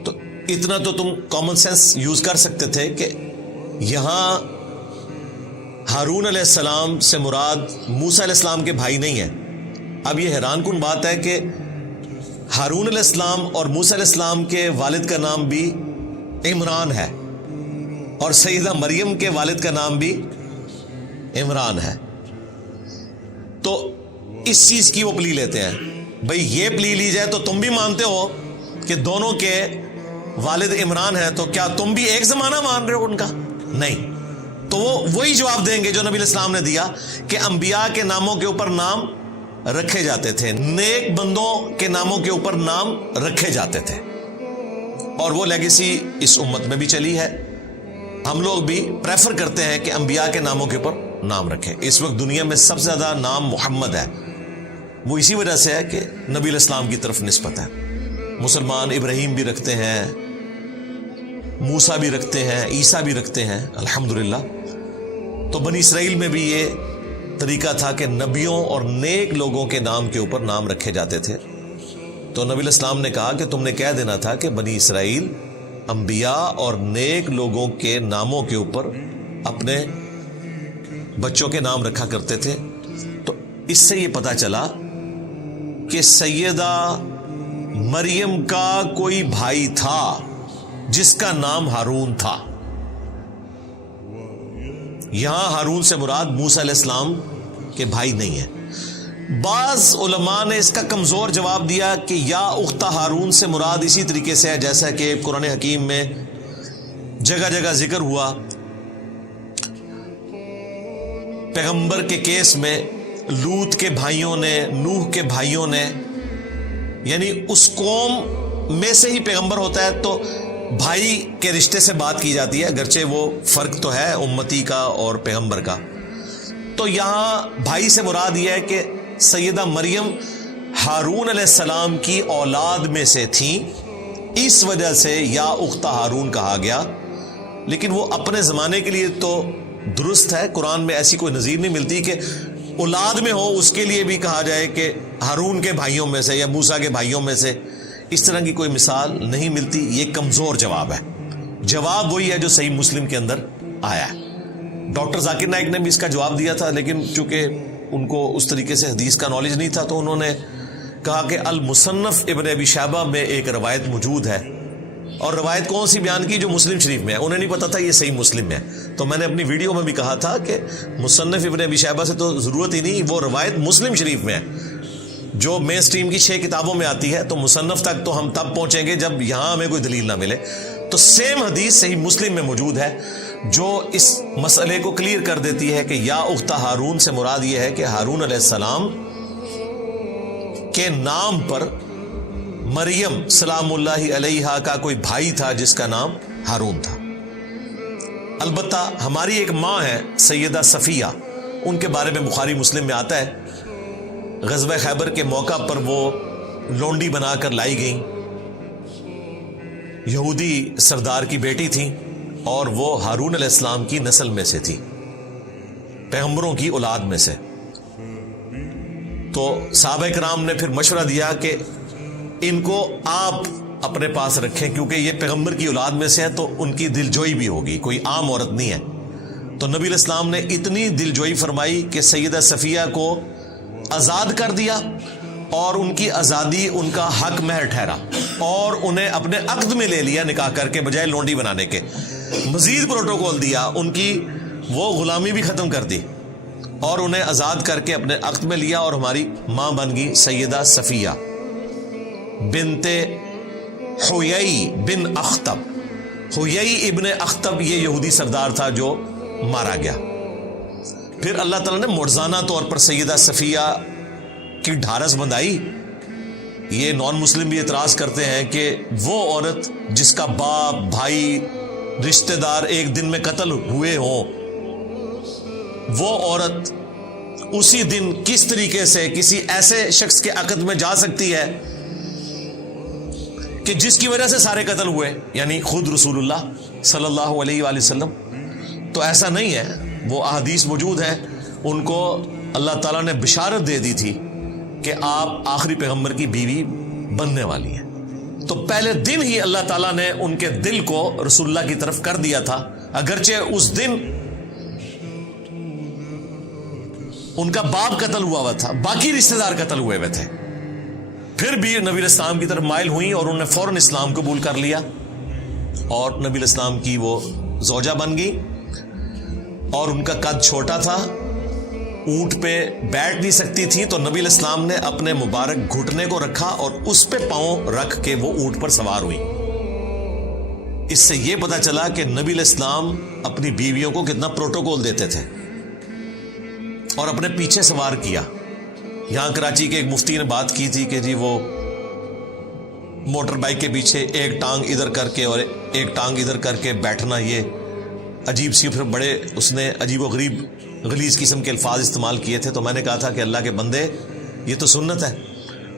تو اتنا تو تم کامن سینس یوز کر سکتے تھے کہ یہاں ہارون علیہ السلام سے مراد موسیٰ علیہ السلام کے بھائی نہیں ہے. اب یہ حیران کن بات ہے کہ ہارون علیہ السلام اور موسیٰ علیہ السلام کے والد کا نام بھی عمران ہے, اور سیدہ مریم کے والد کا نام بھی عمران ہے. تو اس چیز کی وہ پلی لیتے ہیں, بھئی یہ پلی لی جائے تو تم بھی مانتے ہو کہ دونوں کے والد عمران ہیں, تو کیا تم بھی ایک زمانہ مان رہے ہو ان کا؟ نہیں. تو وہ وہی جواب دیں گے جو نبی علیہ السلام نے دیا کہ انبیاء کے ناموں کے اوپر نام رکھے جاتے تھے, نیک بندوں کے ناموں کے اوپر نام رکھے جاتے تھے, اور وہ لیگیسی اس امت میں بھی چلی ہے. ہم لوگ بھی پریفر کرتے ہیں کہ انبیاء کے ناموں کے اوپر نام رکھیں. اس وقت دنیا میں سب سے زیادہ نام محمد ہے, وہ اسی وجہ سے ہے کہ نبی علیہ السلام کی طرف نسبت ہے. مسلمان ابراہیم بھی رکھتے ہیں, موسیٰ بھی رکھتے ہیں, عیسیٰ بھی رکھتے ہیں الحمدللہ. تو بنی اسرائیل میں بھی یہ طریقہ تھا کہ نبیوں اور نیک لوگوں کے نام کے اوپر نام رکھے جاتے تھے. تو نبی علیہ السلام نے کہا کہ تم نے کہہ دینا تھا کہ بنی اسرائیل انبیاء اور نیک لوگوں کے ناموں کے اوپر اپنے بچوں کے نام رکھا کرتے تھے. تو اس سے یہ پتہ چلا کہ سیدہ مریم کا کوئی بھائی تھا جس کا نام ہارون تھا. یہاں ہارون سے مراد موسیٰ علیہ السلام کے بھائی نہیں ہے. بعض علماء نے اس کا کمزور جواب دیا کہ یا اخت ہارون سے مراد اسی طریقے سے ہے جیسا کہ قرآن حکیم میں جگہ جگہ ذکر ہوا. پیغمبر کے کیس میں لوط کے بھائیوں نے، نوح کے بھائیوں نے، یعنی اس قوم میں سے ہی پیغمبر ہوتا ہے تو بھائی کے رشتے سے بات کی جاتی ہے، اگرچہ وہ فرق تو ہے امتی کا اور پیغمبر کا. تو یہاں بھائی سے مراد یہ ہے کہ سیدہ مریم ہارون علیہ السلام کی اولاد میں سے تھیں، اس وجہ سے یا اخت ہارون کہا گیا. لیکن وہ اپنے زمانے کے لیے تو درست ہے، قرآن میں ایسی کوئی نظیر نہیں ملتی کہ اولاد میں ہو اس کے لیے بھی کہا جائے کہ ہارون کے بھائیوں میں سے یا موسیٰ کے بھائیوں میں سے. اس طرح کی کوئی مثال نہیں ملتی. یہ کمزور جواب ہے. جواب وہی ہے جو صحیح مسلم کے اندر آیا ہے. ڈاکٹر ذاکر نائک نے بھی اس کا جواب دیا تھا، لیکن چونکہ ان کو اس طریقے سے حدیث کا نالج نہیں تھا تو انہوں نے کہا کہ المصنف ابن ابی شیبہ میں ایک روایت موجود ہے. اور روایت کون سی بیان کی؟ جو مسلم شریف میں ہے. انہیں نہیں پتا تھا یہ صحیح مسلم میں ہے. تو میں نے اپنی ویڈیو میں بھی کہا تھا کہ مصنف ابن ابی شیبہ سے تو ضرورت ہی نہیں، وہ روایت مسلم شریف میں ہے جو مین سٹریم کی 6 کتابوں میں آتی ہے. تو مصنف تک تو ہم تب پہنچیں گے جب یہاں ہمیں کوئی دلیل نہ ملے. تو سیم حدیث صحیح مسلم میں موجود ہے جو اس مسئلے کو کلیئر کر دیتی ہے کہ یا اخت ہارون سے مراد یہ ہے کہ ہارون علیہ السلام کے نام پر مریم سلام اللہ علیہا کا کوئی بھائی تھا جس کا نام ہارون تھا. البتہ ہماری ایک ماں ہے سیدہ صفیہ، ان کے بارے میں بخاری مسلم میں آتا ہے غزوہ خیبر کے موقع پر وہ لونڈی بنا کر لائی گئیں. یہودی سردار کی بیٹی تھیں اور وہ ہارون علیہ السلام کی نسل میں سے تھی، پیغمبروں کی اولاد میں سے. تو صحابہ کرام نے پھر مشورہ دیا کہ ان کو آپ اپنے پاس رکھیں کیونکہ یہ پیغمبر کی اولاد میں سے ہے تو ان کی دلجوئی بھی ہوگی، کوئی عام عورت نہیں ہے. تو نبی علیہ السلام نے اتنی دلجوئی فرمائی کہ سیدہ صفیہ کو آزاد کر دیا اور ان کی آزادی ان کا حق مہر ٹھہرا اور انہیں اپنے عقد میں لے لیا نکاح کر کے بجائے لونڈی بنانے کے. مزید پروٹوکول دیا، ان کی وہ غلامی بھی ختم کر دی اور انہیں آزاد کر کے اپنے عقد میں لیا اور ہماری ماں بن گئی سیدہ صفیہ بنت حیی بن اخطب. حیی ابن اخطب یہ یہودی سردار تھا جو مارا گیا. پھر اللہ تعالیٰ نے معجزانہ طور پر سیدہ صفیہ کی ڈھارس بندھائی. یہ نان مسلم بھی اعتراض کرتے ہیں کہ وہ عورت جس کا باپ، بھائی، رشتہ دار ایک دن میں قتل ہوئے ہوں، وہ عورت اسی دن کس طریقے سے کسی ایسے شخص کے عقد میں جا سکتی ہے کہ جس کی وجہ سے سارے قتل ہوئے، یعنی خود رسول اللہ صلی اللہ علیہ وآلہ وسلم. تو ایسا نہیں ہے، وہ احادیث موجود ہیں. ان کو اللہ تعالیٰ نے بشارت دے دی تھی کہ آپ آخری پیغمبر کی بیوی بننے والی ہیں. تو پہلے دن ہی اللہ تعالیٰ نے ان کے دل کو رسول اللہ کی طرف کر دیا تھا، اگرچہ اس دن ان کا باپ قتل ہوا تھا، باقی رشتہ دار قتل ہوئے تھے. پھر بھی نبی علیہ السلام کی طرف مائل ہوئیں اور انہوں نے فوراً اسلام قبول کر لیا اور نبی علیہ السلام کی وہ زوجہ بن گئی. اور ان کا قد چھوٹا تھا، اونٹ پہ بیٹھ نہیں سکتی تھی، تو نبی علیہ السلام نے اپنے مبارک گھٹنے کو رکھا اور اس پہ پاؤں رکھ کے وہ اونٹ پر سوار ہوئی. اس سے یہ پتا چلا کہ نبی علیہ السلام اپنی بیویوں کو کتنا پروٹوکول دیتے تھے اور اپنے پیچھے سوار کیا. یہاں کراچی کے ایک مفتی نے بات کی تھی کہ جی وہ موٹر بائک کے پیچھے ایک ٹانگ ادھر کر کے اور ایک ٹانگ ادھر کر کے بیٹھنا یہ عجیب سی، پھر بڑے اس نے عجیب و غریب غلیظ قسم کے الفاظ استعمال کیے تھے. تو میں نے کہا تھا کہ اللہ کے بندے یہ تو سنت ہے.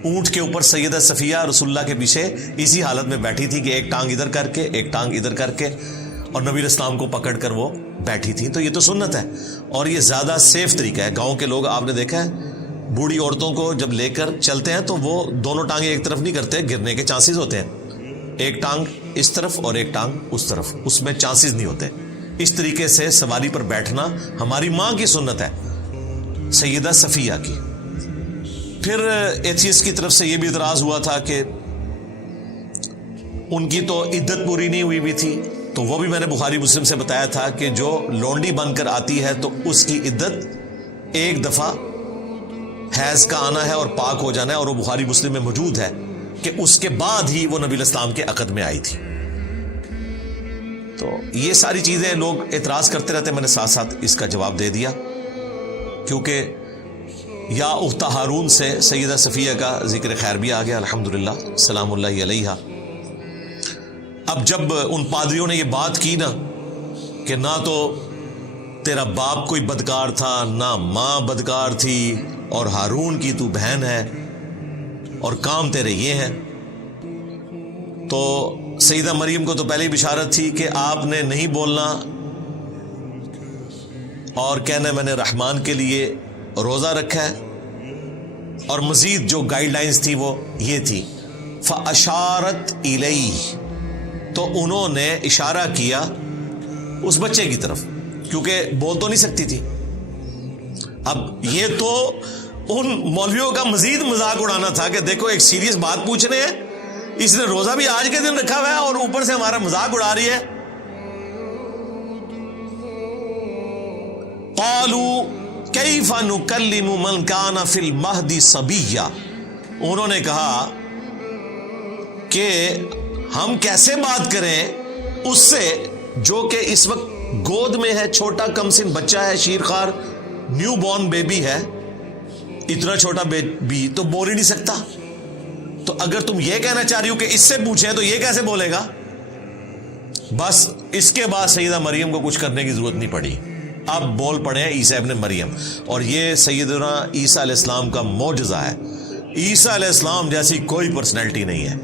اونٹ کے اوپر سیدہ صفیہ رسول اللہ کے پیچھے اسی حالت میں بیٹھی تھی کہ ایک ٹانگ ادھر کر کے ایک ٹانگ ادھر کر کے، اور نبی علیہ السلام کو پکڑ کر وہ بیٹھی تھی. تو یہ تو سنت ہے اور یہ زیادہ سیف طریقہ ہے. گاؤں کے لوگ آپ نے دیکھا ہے بوڑھی عورتوں کو جب لے کر چلتے ہیں تو وہ دونوں ٹانگیں ایک طرف نہیں کرتے, گرنے کے چانسز ہوتے ہیں. ایک ٹانگ اس طرف اور ایک ٹانگ اس طرف, اس میں چانسز نہیں ہوتے. اس طریقے سے سواری پر بیٹھنا ہماری ماں کی سنت ہے, سیدہ صفیہ کی. پھر ایتھیسٹ کی طرف سے یہ بھی اعتراض ہوا تھا کہ ان کی تو عدت پوری نہیں ہوئی تھی, تو وہ بھی میں نے بخاری مسلم سے بتایا تھا کہ جو لونڈی بن کر آتی ہے تو اس کی عدت ایک دفعہ حیض کا آنا ہے اور پاک ہو جانا ہے, اور وہ بخاری مسلم میں موجود ہے کہ اس کے بعد ہی وہ نبی علیہ السلام کے عقد میں آئی تھی. تو یہ ساری چیزیں لوگ اعتراض کرتے رہتے, میں نے ساتھ ساتھ اس کا جواب دے دیا, کیونکہ یا اخت ہارون سے سیدہ صفیہ کا ذکر خیر بھی آ گیا الحمدللہ سلام اللہ علیہا. اب جب ان پادریوں نے یہ بات کی نا کہ نہ تو تیرا باپ کوئی بدکار تھا نہ ماں بدکار تھی اور ہارون کی تو بہن ہے اور کام تیرے یہ ہیں, تو سیدہ مریم کو تو پہلے ہی بشارت تھی کہ آپ نے نہیں بولنا اور کہنا میں نے رحمان کے لیے روزہ رکھا ہے, اور مزید جو گائیڈ لائنز تھی وہ یہ تھی فاشارت الیہ, تو انہوں نے اشارہ کیا اس بچے کی طرف, کیونکہ بول تو نہیں سکتی تھی. اب یہ تو ان مولویوں کا مزید مذاق اڑانا تھا کہ دیکھو ایک سیریس بات پوچھ رہے ہیں, اس نے روزہ بھی آج کے دن رکھا ہوا ہے اور اوپر سے ہمارا مذاق اڑا رہی ہے. قالوا کیف نکلم من کان فی المہد صبیا, انہوں نے کہا کہ ہم کیسے بات کریں اس سے جو کہ اس وقت گود میں ہے, چھوٹا کم سن بچہ ہے, شیرخوار نیو بورن بیبی ہے, اتنا چھوٹا بیبی تو بول ہی نہیں سکتا. تو اگر تم یہ کہنا چاہ رہی ہو کہ اس سے پوچھیں تو یہ کیسے بولے گا. بس اس کے بعد سیدہ مریم کو کچھ کرنے کی ضرورت نہیں پڑی, اب بول پڑے ہیں عیسیٰ ابن مریم. اور یہ سیدنا عیسیٰ علیہ السلام کا معجزہ ہے. عیسیٰ علیہ السلام جیسی کوئی پرسنالٹی نہیں ہے.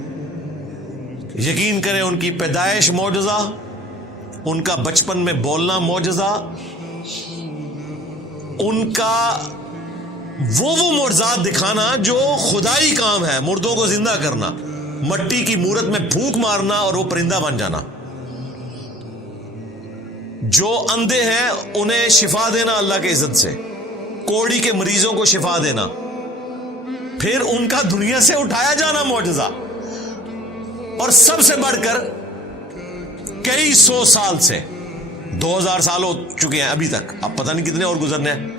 یقین کریں ان کی پیدائش معجزہ, ان کا بچپن میں بولنا معجزہ, ان کا وہ معجزات دکھانا جو خدائی کام ہے, مردوں کو زندہ کرنا, مٹی کی مورت میں پھونک مارنا اور وہ پرندہ بن جانا, جو اندھے ہیں انہیں شفا دینا اللہ کے عزت سے, کوڑی کے مریضوں کو شفا دینا, پھر ان کا دنیا سے اٹھایا جانا معجزہ, اور سب سے بڑھ کر کئی سو سال سے 2000 سال ہو چکے ہیں ابھی تک, اب پتہ نہیں کتنے اور گزرنے ہیں,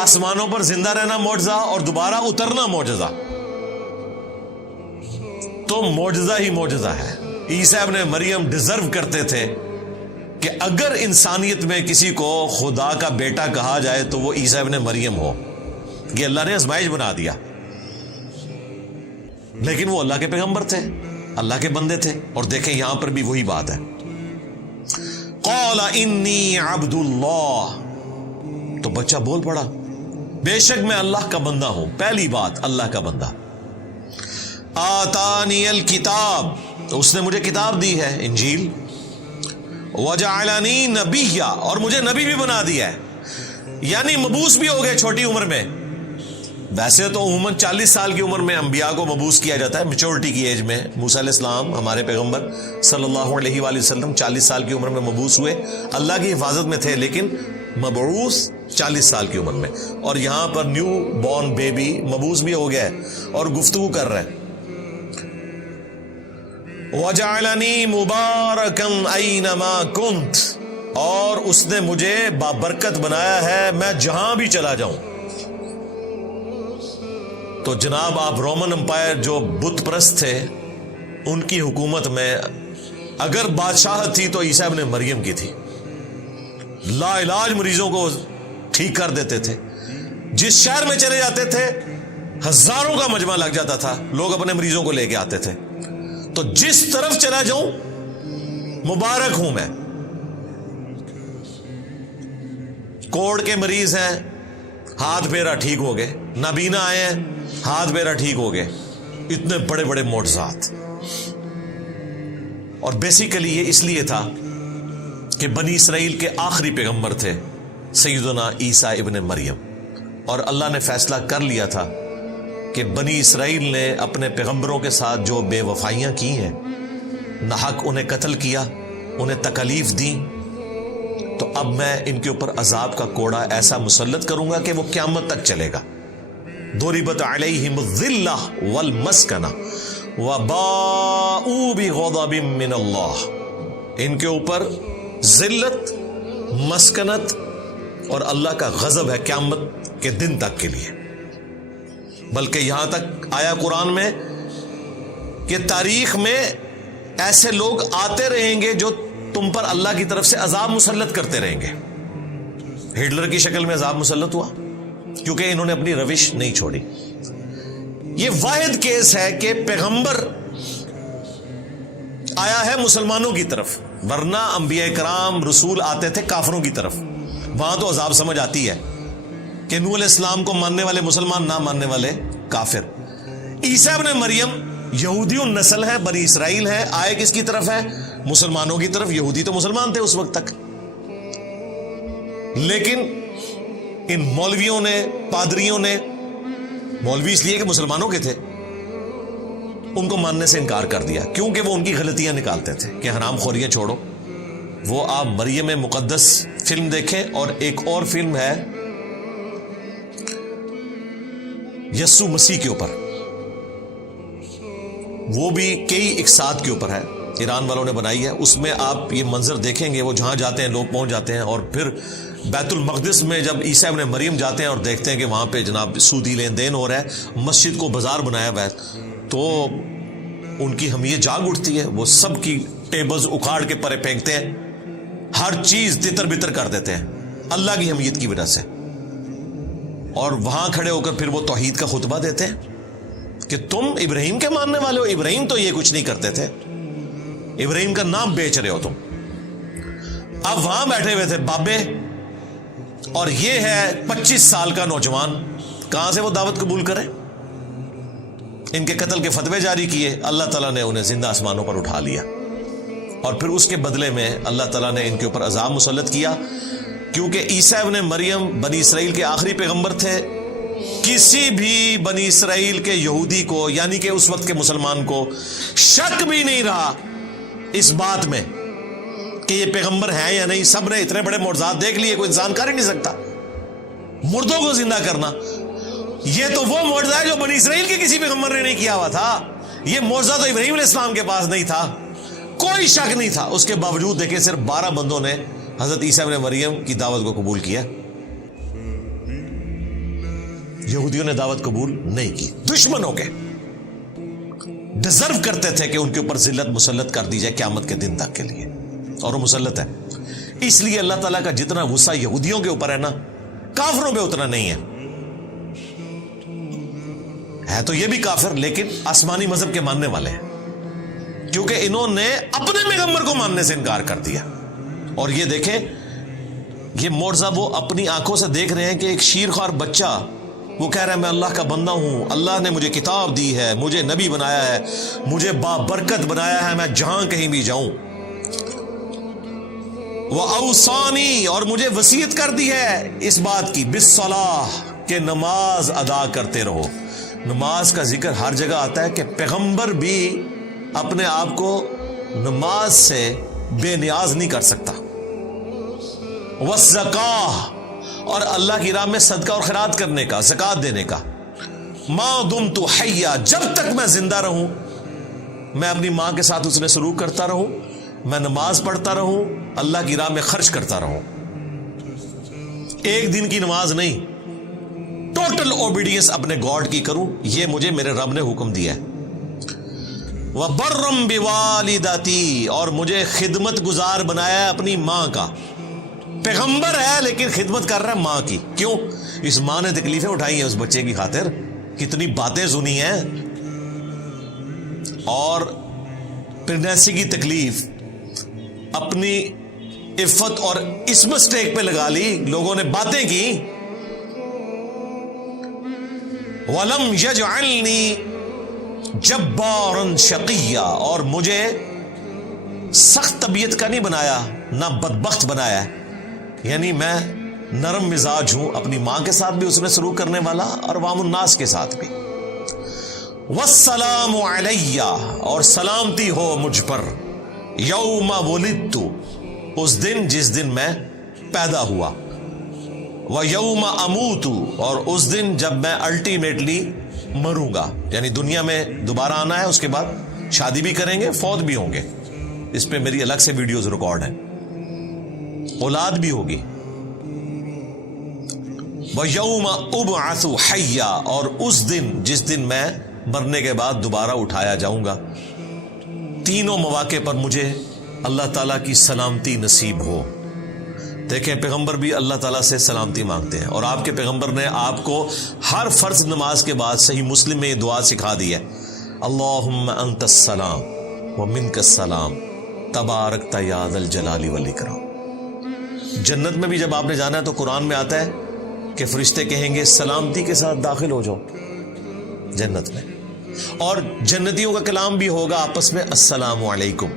آسمانوں پر زندہ رہنا معجزہ اور دوبارہ اترنا معجزہ. تو معجزہ ہی معجزہ ہے. عیسیٰ ابن مریم ڈیزرو کرتے تھے کہ اگر انسانیت میں کسی کو خدا کا بیٹا کہا جائے تو وہ عیسیٰ ابن مریم ہو. یہ اللہ نے آزمائش بنا دیا, لیکن وہ اللہ کے پیغمبر تھے, اللہ کے بندے تھے. اور دیکھیں یہاں پر بھی وہی بات ہے, قال انی عبد اللہ, تو بچہ بول پڑا بے شک میں اللہ کا بندہ ہوں. پہلی بات اللہ کا بندہ. آتانی الکتاب, اس نے مجھے کتاب دی ہے انجیل. وجعلنی نبیا, اور مجھے نبی بھی بنا دیا ہے, یعنی مبعوث بھی ہو گئے چھوٹی عمر میں. ویسے تو عموماً 40 سال کی عمر میں انبیاء کو مبعوث کیا جاتا ہے, میچورٹی کی ایج میں. موسیٰ علیہ السلام ہمارے پیغمبر صلی اللہ علیہ وآلہ وسلم 40 سال کی عمر میں مبعوث ہوئے, اللہ کی حفاظت میں تھے, لیکن مبعوث 40 سال کی عمر میں. اور یہاں پر نیو بورن بیبی مبعوث بھی ہو گیا ہے اور گفتگو کر رہے ہیں. وَجَعَلَنِي مُبَارَكًا أَيْنَمَا كُنْتُ, اور اس نے مجھے بابرکت بنایا ہے میں جہاں بھی چلا جاؤں. تو جناب آپ رومن امپائر جو بت پرست تھے ان کی حکومت میں اگر بادشاہت تھی تو عیسیٰ ابن مریم کی تھی. لا علاج مریضوں کو ٹھیک کر دیتے تھے. جس شہر میں چلے جاتے تھے ہزاروں کا مجمع لگ جاتا تھا, لوگ اپنے مریضوں کو لے کے آتے تھے. تو جس طرف چلا جاؤں مبارک ہوں میں. کوڑ کے مریض ہیں ہاتھ پیرا ٹھیک ہو گئے, نابینا آئے ہیں ہاتھ پیرا ٹھیک ہو گئے. اتنے بڑے بڑے معجزات. اور بیسیکلی یہ اس لیے تھا کہ بنی اسرائیل کے آخری پیغمبر تھے سیدنا عیسیٰ ابن مریم، اور اللہ نے فیصلہ کر لیا تھا کہ بنی اسرائیل نے اپنے پیغمبروں کے ساتھ جو بے وفائیاں کی ہیں، ناحق انہیں قتل کیا، انہیں تکالیف دی، تو اب میں ان کے اوپر عذاب کا کوڑا ایسا مسلط کروں گا کہ وہ قیامت تک چلے گا۔ ضربت علیہم الذلہ والمسکنہ وباؤوا بغضب من اللہ، ان کے اوپر ذلت، مسکنت اور اللہ کا غضب ہے قیامت کے دن تک کے لیے۔ بلکہ یہاں تک آیا قرآن میں کہ تاریخ میں ایسے لوگ آتے رہیں گے جو تم پر اللہ کی طرف سے عذاب مسلط کرتے رہیں گے۔ ہٹلر کی شکل میں عذاب مسلط ہوا کیونکہ انہوں نے اپنی روش نہیں چھوڑی۔ یہ واحد کیس ہے کہ پیغمبر آیا ہے مسلمانوں کی طرف، ورنہ انبیاء کرام رسول آتے تھے کافروں کی طرف۔ وہاں تو عذاب سمجھ آتی ہے کہ نوح علیہ السلام کو ماننے والے مسلمان، نہ ماننے والے کافر۔ عیسیٰ ابن مریم یہودی النسل ہے، بنی اسرائیل ہے، آئے کس کی طرف ہے؟ مسلمانوں کی طرف۔ یہودی تو مسلمان تھے اس وقت تک، لیکن ان مولویوں نے، پادریوں نے، مولوی اس لیے کہ مسلمانوں کے تھے، ان کو ماننے سے انکار کر دیا، کیونکہ وہ ان کی غلطیاں نکالتے تھے کہ حرام خوریاں چھوڑو۔ وہ آپ مریم مقدس فلم دیکھیں، اور ایک اور فلم ہے یسوع مسیح کے اوپر، وہ بھی کئی اقساط کے اوپر ہے، ایران والوں نے بنائی ہے۔ اس میں آپ یہ منظر دیکھیں گے، وہ جہاں جاتے ہیں لوگ پہنچ جاتے ہیں، اور پھر بیت المقدس میں جب عیسیٰ ابن مریم جاتے ہیں اور دیکھتے ہیں کہ وہاں پہ جناب سودی لین دین ہو رہا ہے، مسجد کو بازار بنایا ہوا ہے، تو ان کی حمیت جاگ اٹھتی ہے۔ وہ سب کی ٹیبلز اکھاڑ کے پرے پھینکتے ہیں، ہر چیز تتر بتر کر دیتے ہیں اللہ کی حمیت کی وجہ سے، اور وہاں کھڑے ہو کر پھر وہ توحید کا خطبہ دیتے ہیں کہ تم ابراہیم کے ماننے والے ہو، ابراہیم تو یہ کچھ نہیں کرتے تھے، ابراہیم کا نام بیچ رہے ہو تم۔ اب وہاں بیٹھے ہوئے تھے بابے، اور یہ ہے 25 سال کا نوجوان، کہاں سے وہ دعوت قبول کرے؟ ان کے قتل کے فتوے جاری کیے، اللہ تعالیٰ نے انہیں زندہ آسمانوں پر اٹھا لیا، اور پھر اس کے بدلے میں اللہ تعالیٰ نے ان کے اوپر عذاب مسلط کیا، کیونکہ عیسیٰ ابن مریم بنی اسرائیل کے آخری پیغمبر تھے۔ کسی بھی بنی اسرائیل کے یہودی کو، یعنی کہ اس وقت کے مسلمان کو، شک بھی نہیں رہا اس بات میں کہ یہ پیغمبر ہیں یا نہیں۔ سب نے اتنے بڑے معجزات دیکھ لیے، کوئی انسان کر ہی نہیں سکتا مردوں کو زندہ کرنا۔ یہ تو وہ معجزہ ہے جو بنی اسرائیل کے کسی پیغمبر نے نہیں کیا ہوا تھا، یہ معجزہ تو ابراہیم علیہ السلام کے پاس نہیں تھا، کوئی شک نہیں تھا۔ اس کے باوجود دیکھیں صرف 12 بندوں نے حضرت عیسیٰ ابن مریم کی دعوت کو قبول کیا، یہودیوں نے دعوت قبول نہیں کی۔ دشمنوں کے ڈیزرو کرتے تھے کہ ان کے اوپر ذلت مسلط کر دی جائے قیامت کے دن تک کے لیے، اور وہ مسلط ہے۔ اس لیے اللہ تعالیٰ کا جتنا غصہ یہودیوں کے اوپر ہے نا، کافروں پہ اتنا نہیں ہے تو یہ بھی کافر، لیکن آسمانی مذہب کے ماننے والے ہیں، کیونکہ انہوں نے اپنے پیغمبر کو ماننے سے انکار کر دیا۔ اور یہ دیکھیں، یہ معجزہ وہ اپنی آنکھوں سے دیکھ رہے ہیں کہ ایک شیرخوار بچہ وہ کہہ رہا ہے میں اللہ کا بندہ ہوں، اللہ نے مجھے کتاب دی ہے، مجھے نبی بنایا ہے، مجھے بابرکت بنایا ہے، میں جہاں کہیں بھی جاؤں، وَأَوْصَانِي، اور مجھے وصیت کر دی ہے اس بات کی، بِالصَّلَاةِ، کہ نماز ادا کرتے رہو۔ نماز کا ذکر ہر جگہ آتا ہے کہ پیغمبر بھی اپنے آپ کو نماز سے بے نیاز نہیں کر سکتا۔ وَالزَّكَاةِ، اور اللہ کی راہ میں صدقہ اور خیرات کرنے کا، زکوٰۃ دینے کا۔ مَا دُمْتُ حَيًّا، جب تک میں زندہ رہوں، میں اپنی ماں کے ساتھ اس نے سلوک کرتا رہوں، میں نماز پڑھتا رہوں، اللہ کی راہ میں خرچ کرتا رہوں۔ ایک دن کی نماز نہیں، ٹوٹل اوبیڈینس اپنے گاڈ کی کروں، یہ مجھے میرے رب نے حکم دیا ہے۔ وَبَرًّا بِوَالِدَتِي، اور مجھے خدمت گزار بنایا ہے اپنی ماں کا۔ پیغمبر ہے لیکن خدمت کر رہا ہے ماں کی، کیوں؟ اس ماں نے تکلیفیں اٹھائی ہیں اس بچے کی خاطر، کتنی باتیں سنی ہیں، اور پریگنینسی کی تکلیف اپنی عفت اور اس مسٹیک پہ لگا لی، لوگوں نے باتیں کی۔ وَلَمْ يَجْعَلْنِي جَبَّارًا شَقِيًّا، اور مجھے سخت طبیعت کا نہیں بنایا، نہ بدبخت بنایا ہے، یعنی میں نرم مزاج ہوں، اپنی ماں کے ساتھ بھی اس نے سلوک کرنے والا اور عوام الناس کے ساتھ بھی۔ والسلام علیہ، اور سلامتی ہو مجھ پر، یوم ولدت، اس دن جس دن میں پیدا ہوا، ویوم اموت، اور اس دن جب میں الٹیمیٹلی مروں گا، یعنی دنیا میں دوبارہ آنا ہے، اس کے بعد شادی بھی کریں گے، فوت بھی ہوں گے، اس پہ میری الگ سے ویڈیوز ریکارڈ ہیں، اولاد بھی ہوگی۔ وَيَوْمَ أُبْعَثُ حَيًّا، اور اس دن جس دن میں مرنے کے بعد دوبارہ اٹھایا جاؤں گا۔ تینوں مواقع پر مجھے اللہ تعالیٰ کی سلامتی نصیب ہو۔ دیکھیں پیغمبر بھی اللہ تعالیٰ سے سلامتی مانگتے ہیں، اور آپ کے پیغمبر نے آپ کو ہر فرض نماز کے بعد صحیح مسلم میں یہ دعا سکھا دی ہے، اللہم انت السلام ومنک السلام تبارکت یا ذا الجلال والاکرام۔ جنت میں بھی جب آپ نے جانا ہے تو قرآن میں آتا ہے کہ فرشتے کہیں گے سلامتی کے ساتھ داخل ہو جاؤ جنت میں، اور جنتیوں کا کلام بھی ہوگا آپس میں، السلام علیکم،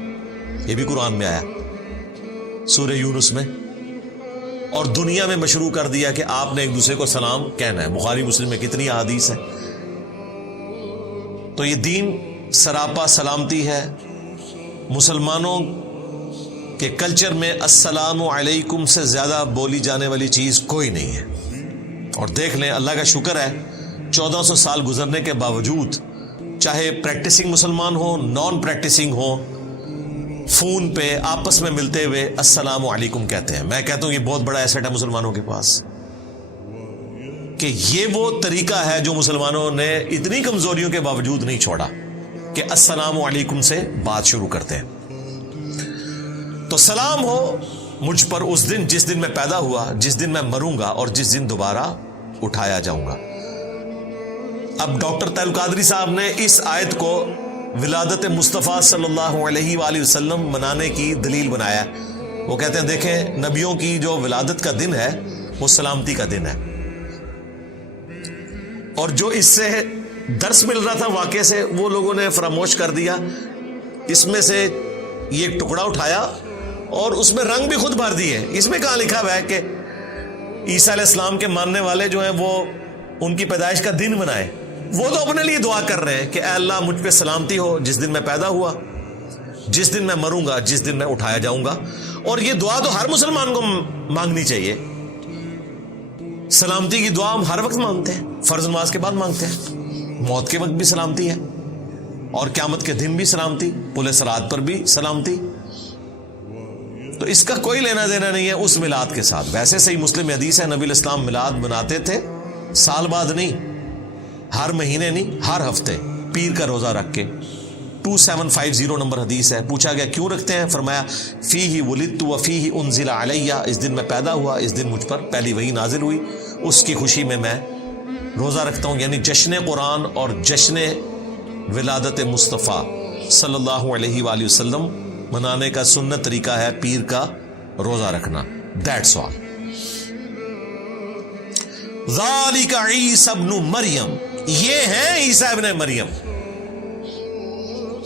یہ بھی قرآن میں آیا سورہ یونس میں، اور دنیا میں مشروع کر دیا کہ آپ نے ایک دوسرے کو سلام کہنا ہے۔ بخاری مسلم میں کتنی احادیث ہے۔ تو یہ دین سراپا سلامتی ہے۔ مسلمانوں کے کلچر میں السلام علیکم سے زیادہ بولی جانے والی چیز کوئی نہیں ہے، اور دیکھ لیں اللہ کا شکر ہے 1400 سال گزرنے کے باوجود، چاہے پریکٹسنگ مسلمان ہو، نان پریکٹسنگ ہو، فون پہ آپس میں ملتے ہوئے السلام علیکم کہتے ہیں۔ میں کہتا ہوں یہ بہت بڑا ایسٹ ہے مسلمانوں کے پاس، کہ یہ وہ طریقہ ہے جو مسلمانوں نے اتنی کمزوریوں کے باوجود نہیں چھوڑا کہ السلام علیکم سے بات شروع کرتے ہیں۔ تو سلام ہو مجھ پر اس دن جس دن میں پیدا ہوا، جس دن میں مروں گا، اور جس دن دوبارہ اٹھایا جاؤں گا۔ اب ڈاکٹر طاہر القادری صاحب نے اس آیت کو ولادت مصطفیٰ صلی اللہ علیہ وآلہ وسلم منانے کی دلیل بنایا ہے۔ وہ کہتے ہیں دیکھیں نبیوں کی جو ولادت کا دن ہے وہ سلامتی کا دن ہے، اور جو اس سے درس مل رہا تھا واقعے سے وہ لوگوں نے فراموش کر دیا۔ اس میں سے یہ ایک ٹکڑا اٹھایا اور اس میں رنگ بھی خود بھر دیے۔ اس میں کہاں لکھا ہوا ہے کہ عیسیٰ علیہ السلام کے ماننے والے جو ہیں وہ ان کی پیدائش کا دن منائے؟ وہ تو اپنے لیے دعا کر رہے ہیں کہ اے اللہ مجھ پہ سلامتی ہو جس دن میں پیدا ہوا، جس دن میں مروں گا، جس دن میں اٹھایا جاؤں گا۔ اور یہ دعا تو ہر مسلمان کو مانگنی چاہیے۔ سلامتی کی دعا ہم ہر وقت مانگتے ہیں، فرض نماز کے بعد مانگتے ہیں، موت کے وقت بھی سلامتی ہے، اور قیامت کے دن بھی سلامتی، پل صراط پر بھی سلامتی۔ تو اس کا کوئی لینا دینا نہیں ہے اس میلاد کے ساتھ۔ ویسے صحیح مسلم حدیث ہے نبی الاسلام میلاد مناتے تھے سال بعد نہیں، ہر مہینے نہیں، ہر ہفتے پیر کا روزہ رکھ کے۔ 2750 نمبر حدیث ہے۔ پوچھا گیا کیوں رکھتے ہیں؟ فرمایا فیہ ولدت وفیہ انزل علیہ، اس دن میں پیدا ہوا، اس دن مجھ پر پہلی وحی نازل ہوئی، اس کی خوشی میں میں روزہ رکھتا ہوں۔ یعنی جشن قرآن اور جشن ولادت مصطفیٰ صلی اللہ علیہ وآلہ وسلم منانے کا سنت طریقہ ہے پیر کا روزہ رکھنا۔ That's all. ذالک عیسی ابن مریم، یہ ہیں عیسیٰ ابن مریم،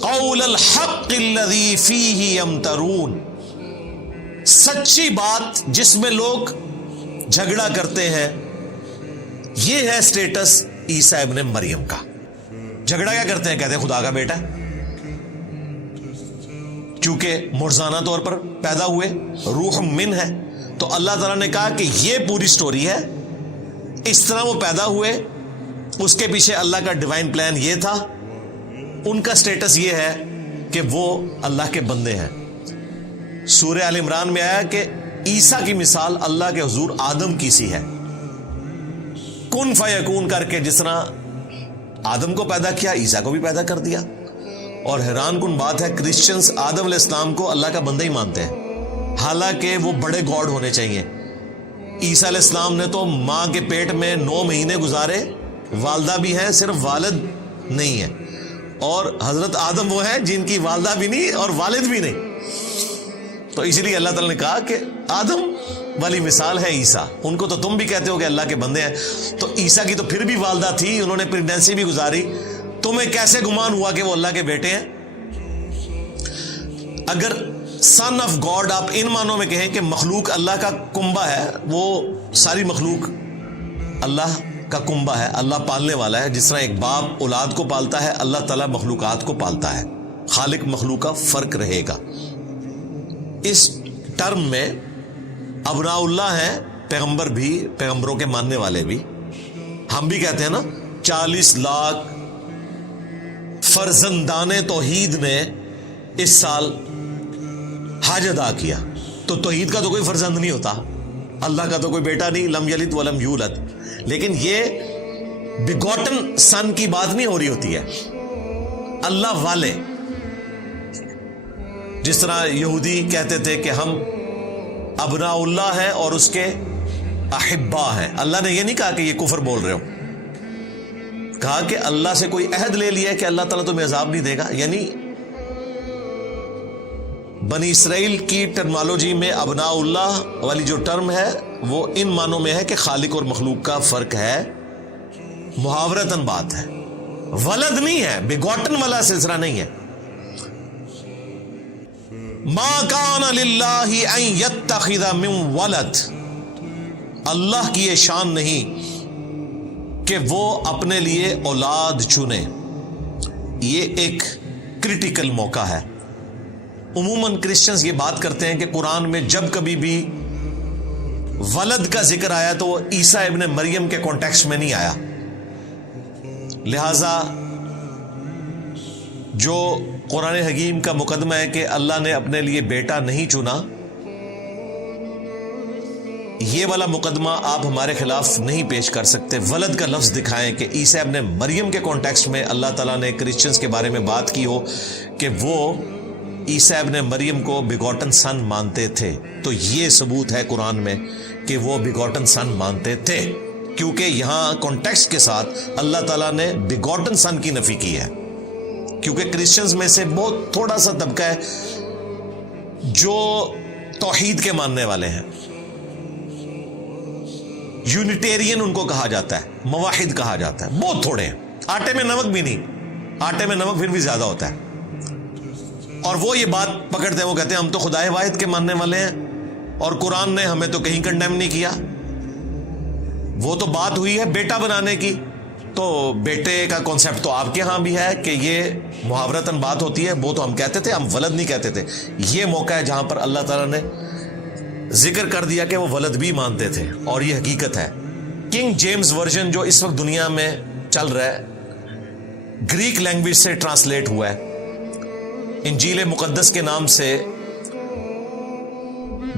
قول الحق الذی فیہ یمترون، سچی بات جس میں لوگ جھگڑا کرتے ہیں، یہ ہے سٹیٹس عیسیٰ ابن مریم کا۔ جھگڑا کیا کرتے ہیں؟ کہتے ہیں خدا کا بیٹا، کیونکہ مرزانہ طور پر پیدا ہوئے، روح من ہے، تو اللہ تعالیٰ نے کہا کہ یہ پوری سٹوری ہے، اس طرح وہ پیدا ہوئے، اس کے پیچھے اللہ کا ڈیوائن پلان یہ تھا۔ ان کا سٹیٹس یہ ہے کہ وہ اللہ کے بندے ہیں۔ سورہ آل عمران میں آیا کہ عیسیٰ کی مثال اللہ کے حضور آدم کی سی ہے، کن فیکون کر کے جس طرح آدم کو پیدا کیا عیسیٰ کو بھی پیدا کر دیا۔ اور حیران کن بات ہے کرسچنز آدم علیہ السلام کو اللہ کا بندہ ہی مانتے ہیں، حالانکہ وہ بڑے گاڈ ہونے چاہیے۔ عیسیٰ علیہ السلام نے تو ماں کے پیٹ میں 9 مہینے گزارے، والدہ بھی ہیں، صرف والد نہیں ہے، اور حضرت آدم وہ ہیں جن کی والدہ بھی نہیں اور والد بھی نہیں۔ تو اس لیے اللہ تعالیٰ نے کہا کہ آدم والی مثال ہے عیسیٰ، ان کو تو تم بھی کہتے ہو کہ اللہ کے بندے ہیں، تو عیسیٰ کی تو پھر بھی والدہ تھی، انہوں نے پریگنینسی بھی گزاری، تمہیں کیسے گمان ہوا کہ وہ اللہ کے بیٹے ہیں؟ اگر سن آف گاڈ آپ ان معنوں میں کہیں کہ مخلوق اللہ کا کنبہ ہے، وہ ساری مخلوق اللہ کا کنبہ ہے، اللہ پالنے والا ہے. جس طرح ایک باپ اولاد کو پالتا ہے، اللہ تعالیٰ مخلوقات کو پالتا ہے. خالق مخلوق کا فرق رہے گا. اس ٹرم میں ابناء اللہ ہیں پیغمبر بھی، پیغمبروں کے ماننے والے بھی. ہم بھی کہتے ہیں نا 40 لاکھ فرزندان توحید نے اس سال حج ادا کیا. تو توحید کا تو کوئی فرزند نہیں ہوتا، اللہ کا تو کوئی بیٹا نہیں، لم یلد ولم یولد. لیکن یہ بیگوٹن سن کی بات نہیں ہو رہی ہوتی ہے، اللہ والے. جس طرح یہودی کہتے تھے کہ ہم ابناء اللہ ہیں اور اس کے احبا ہیں. اللہ نے یہ نہیں کہا کہ یہ کفر بول رہے ہو، کہا کہ اللہ سے کوئی عہد لے لیا کہ اللہ تعالیٰ تمہیں عذاب نہیں دے گا. یعنی بنی اسرائیل کی ٹرمالوجی میں ابناء اللہ والی جو ٹرم ہے وہ ان معنوں میں ہے کہ خالق اور مخلوق کا فرق ہے، محاورتاً بات ہے، ولد نہیں ہے، بیگوٹن والا سلسلہ نہیں ہے. ما کان للہ ان یتخذ من ولد، اللہ کی یہ شان نہیں کہ وہ اپنے لیے اولاد چنے. یہ ایک کریٹیکل موقع ہے. عموماً کرسچنز یہ بات کرتے ہیں کہ قرآن میں جب کبھی بھی ولد کا ذکر آیا تو وہ عیسیٰ ابن مریم کے کانٹیکسٹ میں نہیں آیا. لہذا جو قرآن حکیم کا مقدمہ ہے کہ اللہ نے اپنے لیے بیٹا نہیں چنا، یہ والا مقدمہ آپ ہمارے خلاف نہیں پیش کر سکتے. ولد کا لفظ دکھائیں کہ عیسیٰ ابن مریم کے کانٹیکسٹ میں اللہ تعالیٰ نے کرسچنز کے بارے میں بات کی ہو کہ وہ عیسیٰ ابن مریم کو بیگوٹن سن مانتے تھے. تو یہ ثبوت ہے قرآن میں کہ وہ بیگوٹن سن مانتے تھے، کیونکہ یہاں کانٹیکسٹ کے ساتھ اللہ تعالیٰ نے بیگوٹن سن کی نفی کی ہے. کیونکہ کرسچنز میں سے بہت تھوڑا سا طبقہ ہے جو توحید کے ماننے والے ہیں. یونیٹیرین ان کو کہا جاتا ہے، موحد کہا جاتا ہے، بہت تھوڑے ہیں. آٹے میں نمک بھی نہیں، آٹے میں نمک پھر بھی زیادہ ہوتا ہے. اور وہ یہ بات پکڑتے ہیں، وہ کہتے ہیں ہم تو خدائے واحد کے ماننے والے ہیں اور قرآن نے ہمیں تو کہیں کنڈیم نہیں کیا. وہ تو بات ہوئی ہے بیٹا بنانے کی، تو بیٹے کا کانسیپٹ تو آپ کے ہاں بھی ہے کہ یہ محاورتاً بات ہوتی ہے. وہ تو ہم کہتے تھے، ہم ولد نہیں کہتے تھے. یہ موقع ہے جہاں پر اللہ تعالیٰ نے ذکر کر دیا کہ وہ ولد بھی مانتے تھے، اور یہ حقیقت ہے. کنگ جیمز ورژن جو اس وقت دنیا میں چل رہا ہے، گریک لینگویج سے ٹرانسلیٹ ہوا ہے. انجیل مقدس کے نام سے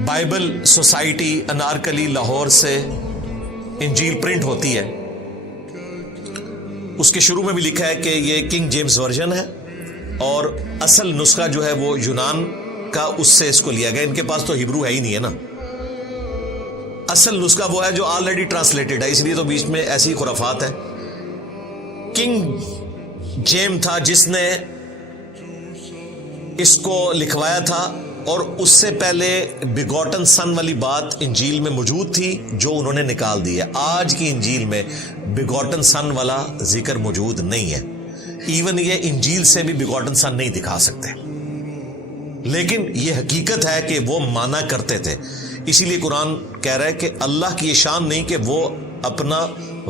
بائبل سوسائٹی انارکلی لاہور سے انجیل پرنٹ ہوتی ہے. اس کے شروع میں بھی لکھا ہے کہ یہ کنگ جیمز ورژن ہے، اور اصل نسخہ جو ہے وہ یونان کا اس سے اس کو لیا گیا. ان کے پاس تو ہبرو ہے ہی نہیں ہے نا. اصل نسخہ وہ ہے جو آلریڈی ٹرانسلیٹڈ ہے، اس لیے تو بیچ میں ایسی خرافات ہے. کنگ جیم تھا جس نے اس کو لکھوایا تھا، اور اس سے پہلے بیگوٹن سن والی بات انجیل میں موجود تھی جو انہوں نے نکال دی ہے. آج کی انجیل میں بیگوٹن سن والا ذکر موجود نہیں ہے. ایون یہ انجیل سے بھی بیگوٹن سن نہیں دکھا سکتے، لیکن یہ حقیقت ہے کہ وہ مانا کرتے تھے. اسی لیے قرآن کہہ رہا ہے کہ اللہ کی یہ شان نہیں کہ وہ اپنا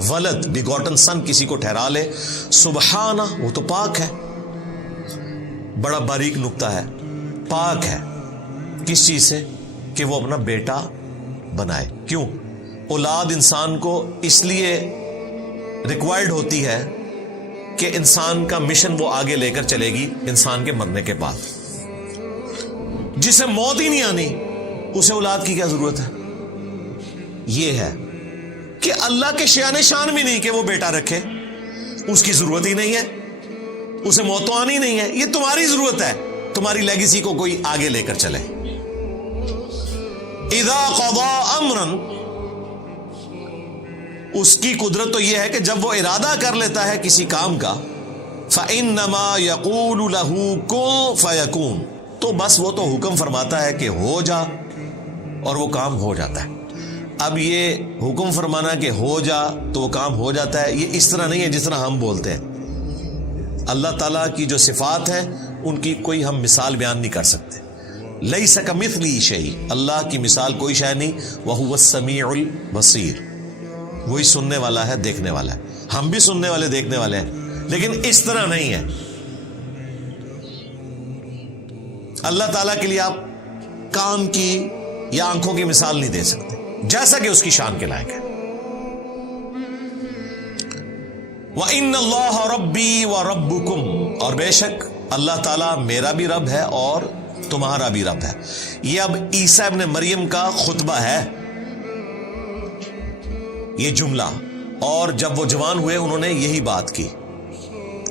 ولد بیگوٹن سن کسی کو ٹھہرا لے. سبحانہ، وہ تو پاک ہے. بڑا باریک نقطہ ہے، پاک ہے کس چیز سے کہ وہ اپنا بیٹا بنائے. کیوں؟ اولاد انسان کو اس لیے ریکوائرڈ ہوتی ہے کہ انسان کا مشن وہ آگے لے کر چلے گی انسان کے مرنے کے بعد. جسے موت ہی نہیں آنی اسے اولاد کی کیا ضرورت ہے؟ یہ ہے کہ اللہ کے شان شان بھی نہیں کہ وہ بیٹا رکھے، اس کی ضرورت ہی نہیں ہے، اسے موت تو آنی نہیں ہے. یہ تمہاری ضرورت ہے، تمہاری لیگیسی کو کوئی آگے لے کر چلے. اذا قضا امرا، اس کی قدرت تو یہ ہے کہ جب وہ ارادہ کر لیتا ہے کسی کام کا، فانما یقول له کن فیکون، تو بس وہ تو حکم فرماتا ہے کہ ہو جا، اور وہ کام ہو جاتا ہے. اب یہ حکم فرمانا کہ ہو جا تو وہ کام ہو جاتا ہے، یہ اس طرح نہیں ہے جس طرح ہم بولتے ہیں. اللہ تعالیٰ کی جو صفات ہیں ان کی کوئی ہم مثال بیان نہیں کر سکتے. لیس کمثلہ شیء، اللہ کی مثال کوئی شے نہیں، وہو السمیع البصیر، وہی سننے والا ہے، دیکھنے والا ہے۔ ہم بھی سننے والے دیکھنے والے ہیں، لیکن اس طرح نہیں ہے۔ اللہ تعالیٰ کے لیے آپ کان کی یا آنکھوں کی مثال نہیں دے سکتے، جیسا کہ اس کی شان کے لائق ہے۔ وَإِنَّ اللَّهَ رَبِّي وَرَبُّكُمْ، اور بے شک اللہ تعالیٰ میرا بھی رب ہے اور تمہارا بھی رب ہے۔ یہ اب عیسیٰ ابن مریم کا خطبہ ہے یہ جملہ، اور جب وہ جوان ہوئے انہوں نے یہی بات کی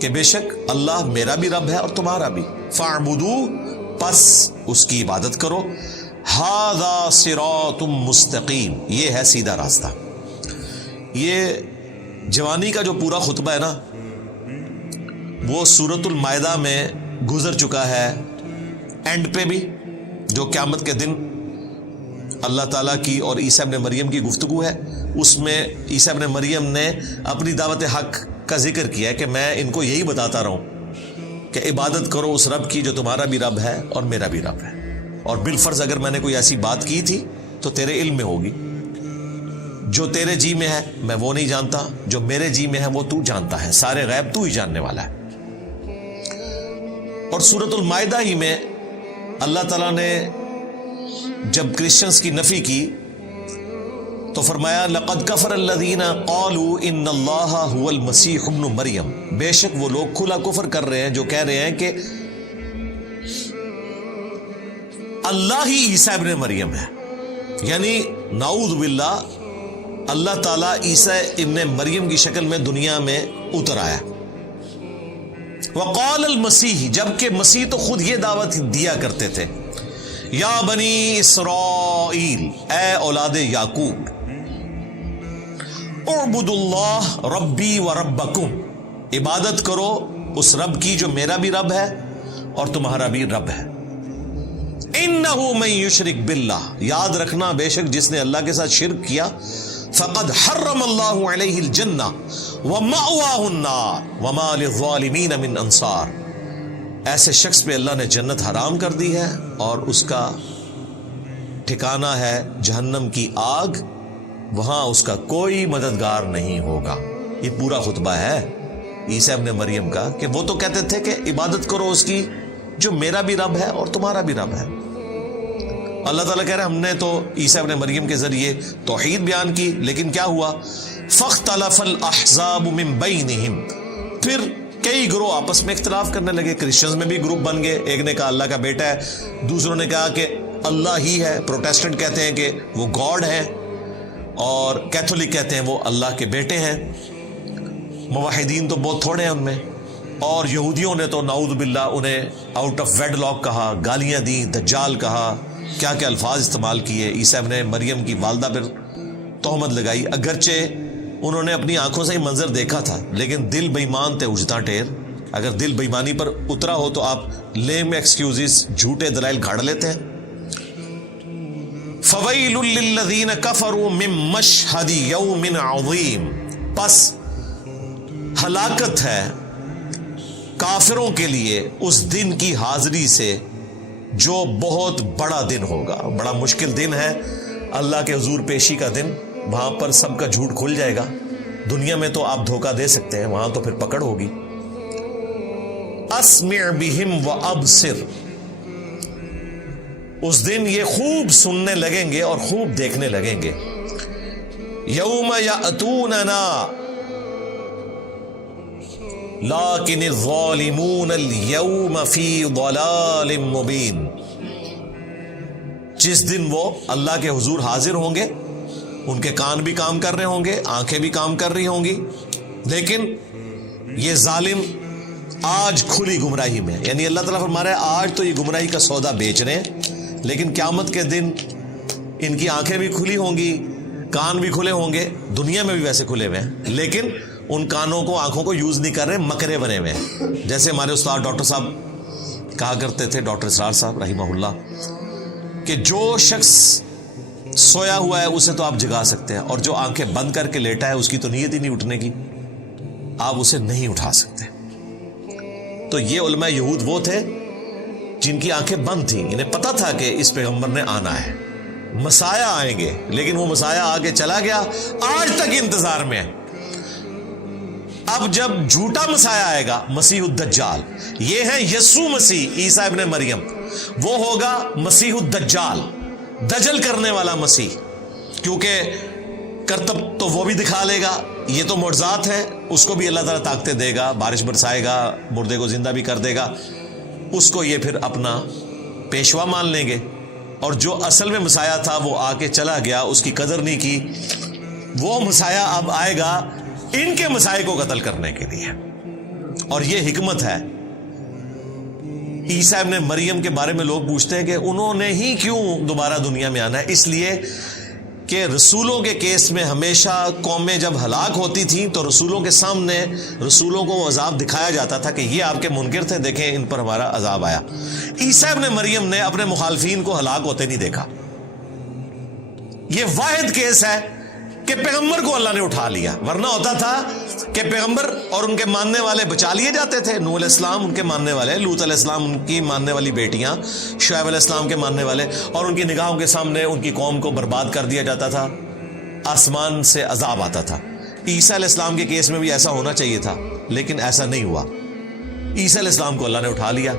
کہ بے شک اللہ میرا بھی رب ہے اور تمہارا بھی، فَاعْبُدُوا، پس اس کی عبادت کرو، هَذَا صِرَاطٌ مُسْتَقِيم، یہ ہے سیدھا راستہ۔ یہ جوانی کا جو پورا خطبہ ہے نا، وہ سورۃ المائدہ میں گزر چکا ہے، اینڈ پہ بھی، جو قیامت کے دن اللہ تعالیٰ کی اور عیسیٰ ابن مریم کی گفتگو ہے، اس میں عیسیٰ ابن مریم نے اپنی دعوت حق کا ذکر کیا ہے کہ میں ان کو یہی بتاتا رہا ہوں کہ عبادت کرو اس رب کی جو تمہارا بھی رب ہے اور میرا بھی رب ہے، اور بالفرض اگر میں نے کوئی ایسی بات کی تھی تو تیرے علم میں ہوگی، جو تیرے جی میں ہے میں وہ نہیں جانتا، جو میرے جی میں ہے وہ تو جانتا ہے، سارے غیب تو ہی جاننے والا ہے۔ اور سورۃ المائدہ ہی میں اللہ تعالیٰ نے جب کرسچنز کی نفی کی تو فرمایا لَقَدْ كَفَرَ الَّذِينَ قَالُوا إِنَّ اللَّهَ هُوَ الْمَسِيحُ ابْنُ مَرْيَم، بے شک وہ لوگ کھلا کفر کر رہے ہیں جو کہہ رہے ہیں کہ اللہ ہی عیسیٰ ابن مریم ہے، یعنی نعوذ باللہ اللہ تعالیٰ عیسیٰ ابن مریم کی شکل میں دنیا میں اتر آیا۔ وقال المسیح، جبکہ مسیح تو خود یہ دعوت دیا کرتے تھے، یا بنی اسرائیل، اے اولاد یعقوب، اعبدوا اللہ ربی و ربکم، عبادت کرو اس رب کی جو میرا بھی رب ہے اور تمہارا بھی رب ہے۔ انہ من یشرک باللہ، یاد رکھنا بے شک جس نے اللہ کے ساتھ شرک کیا، فقد حرم اللہ علیہ الجنہ ومأواہ النار وما للظالمین من انصار، ایسے شخص پہ اللہ نے جنت حرام کر دی ہے اور اس کا ٹھکانہ ہے جہنم کی آگ، وہاں اس کا کوئی مددگار نہیں ہوگا۔ یہ پورا خطبہ ہے عیسیٰ ابن مریم کا کہ وہ تو کہتے تھے کہ عبادت کرو اس کی جو میرا بھی رب ہے اور تمہارا بھی رب ہے۔ اللہ تعالیٰ کہہ رہے ہم نے تو عیسیٰ ابن مریم کے ذریعے توحید بیان کی، لیکن کیا ہوا؟ فاختلف الاحزاب من بینہم، پھر کئی گروہ آپس میں اختلاف کرنے لگے، کرسچنز میں بھی گروپ بن گئے، ایک نے کہا اللہ کا بیٹا ہے، دوسروں نے کہا کہ اللہ ہی ہے، پروٹیسٹنٹ کہتے ہیں کہ وہ گاڈ ہے، اور کیتھولک کہتے ہیں وہ اللہ کے بیٹے ہیں، موحدین تو بہت تھوڑے ہیں ان میں، اور یہودیوں نے تو نعوذ باللہ انہیں آؤٹ آف ویڈ لاک کہا، گالیاں دیں، دجال کہا، کیا کیا الفاظ استعمال کیے، عیسیٰ ابن مریم کی والدہ پر تہمت لگائی، اگرچہ انہوں نے اپنی آنکھوں سے ہی منظر دیکھا تھا لیکن دل بے ایمان تھے اجتا ٹیر، اگر دل بے ایمانی پر اترا ہو تو آپ لیم ایکسکیوزز، جھوٹے دلائل گھاڑ لیتے ہیں۔ فَوَيْلٌ لِّلَّذِينَ كَفَرُوا مِن مَّشْهَدِ يَوْمٍ عَظِيمٍ، پس ہلاکت ہے کافروں کے لیے اس دن کی حاضری سے جو بہت بڑا دن ہوگا، بڑا مشکل دن ہے اللہ کے حضور پیشی کا دن، وہاں پر سب کا جھوٹ کھل جائے گا۔ دنیا میں تو آپ دھوکہ دے سکتے ہیں، وہاں تو پھر پکڑ ہوگی۔ اسمع بہم وابصر، اس دن یہ خوب سننے لگیں گے اور خوب دیکھنے لگیں گے۔ یوم یأتوننا لیکن الظالمون اليوم فی ضلال مبین، جس دن وہ اللہ کے حضور حاضر ہوں گے، ان کے کان بھی کام کر رہے ہوں گے، آنکھیں بھی کام کر رہی ہوں گی، لیکن یہ ظالم آج کھلی گمراہی میں، یعنی اللہ تعالیٰ فرما رہا ہے آج تو یہ گمراہی کا سودا بیچ رہے ہیں، لیکن قیامت کے دن ان کی آنکھیں بھی کھلی ہوں گی، کان بھی کھلے ہوں گے، دنیا میں بھی ویسے کھلے ہوئے ہیں، لیکن ان کانوں کو آنکھوں کو یوز نہیں کر رہے، مکرے بنے ہوئے ہیں۔ جیسے ہمارے استاد ڈاکٹر صاحب کہا کرتے تھے، ڈاکٹر اسرار صاحب رحمہ اللہ، کہ جو شخص سویا ہوا ہے اسے تو آپ جگا سکتے ہیں، اور جو آنکھیں بند کر کے لیٹا ہے اس کی تو نیت ہی نہیں اٹھنے کی، آپ اسے نہیں اٹھا سکتے۔ تو یہ علماء یہود وہ تھے جن کی آنکھیں بند تھیں، انہیں پتا تھا کہ اس پیغمبر نے آنا ہے، مسایہ آئیں گے، لیکن وہ مسایہ آگے چلا گیا، آج تک انتظار میں ہے۔ اب جب جھوٹا مسایہ آئے گا، مسیح الدجال، یہ ہے یسوع مسیح عیسیٰ ابن مریم، وہ ہوگا مسیح الدجال، دجل کرنے والا مسیح، کیونکہ کرتب تو وہ بھی دکھا لے گا، یہ تو معجزات ہے، اس کو بھی اللہ تعالیٰ طاقتیں دے گا، بارش برسائے گا، مردے کو زندہ بھی کر دے گا، اس کو یہ پھر اپنا پیشوا مان لیں گے۔ اور جو اصل میں مسایہ تھا وہ آ کے چلا گیا، اس کی قدر نہیں کی، وہ مسایہ اب آئے گا ان کے مسائے کو قتل کرنے کے لیے۔ اور یہ حکمت ہے۔ عیسیٰ ابن مریم کے بارے میں لوگ پوچھتے ہیں کہ انہوں نے ہی کیوں دوبارہ دنیا میں آنا ہے؟ اس لیے کہ رسولوں کے کیس میں ہمیشہ قومیں جب ہلاک ہوتی تھیں تو رسولوں کے سامنے رسولوں کو وہ عذاب دکھایا جاتا تھا کہ یہ آپ کے منکر تھے، دیکھیں ان پر ہمارا عذاب آیا۔ عیسیٰ ابن مریم نے اپنے مخالفین کو ہلاک ہوتے نہیں دیکھا۔ یہ واحد کیس ہے کہ پیغمبر کو اللہ نے اٹھا لیا، ورنہ ہوتا تھا کہ پیغمبر اور ان کے ماننے والے بچا لیے جاتے تھے۔ نوح علیہ السلام ان کے ماننے والے، لوط علیہ السلام ان کی ماننے والی بیٹیاں، شعیب علیہ السلام کے ماننے والے، اور ان کی نگاہوں کے سامنے ان کی قوم کو برباد کر دیا جاتا تھا، آسمان سے عذاب آتا تھا۔ عیسیٰ علیہ السلام کے کیس میں بھی ایسا ہونا چاہیے تھا، لیکن ایسا نہیں ہوا۔ عیسیٰ علیہ السلام کو اللہ نے اٹھا لیا۔